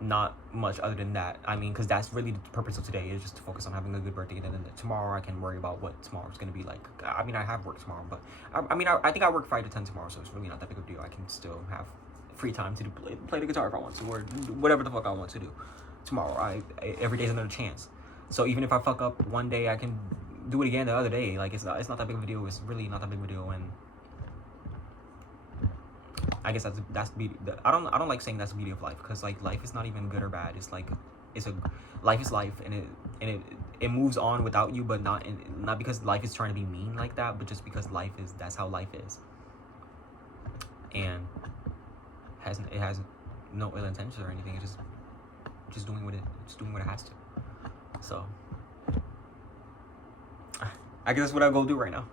not much other than that. I mean, because that's really the purpose of today, is just to focus on having a good birthday, and then tomorrow I can worry about what tomorrow's gonna be like. I mean, I have work tomorrow, but I think I work 5 to 10 tomorrow, so it's really not that big of a deal. I can still have free time to play the guitar if I want to, or do whatever the fuck I want to do tomorrow. Every day's another chance. So even if I fuck up one day, I can do it again the other day. Like it's not that big of a deal. It's really not that big of a deal. And I guess that's the beauty. I don't like saying that's the beauty of life, because like life is not even good or bad. It's like life is life, and it moves on without you, but not because life is trying to be mean like that, but just because that's how life is. And it has no ill intentions or anything. It's just doing what it has to. So I guess that's what I'll go do right now.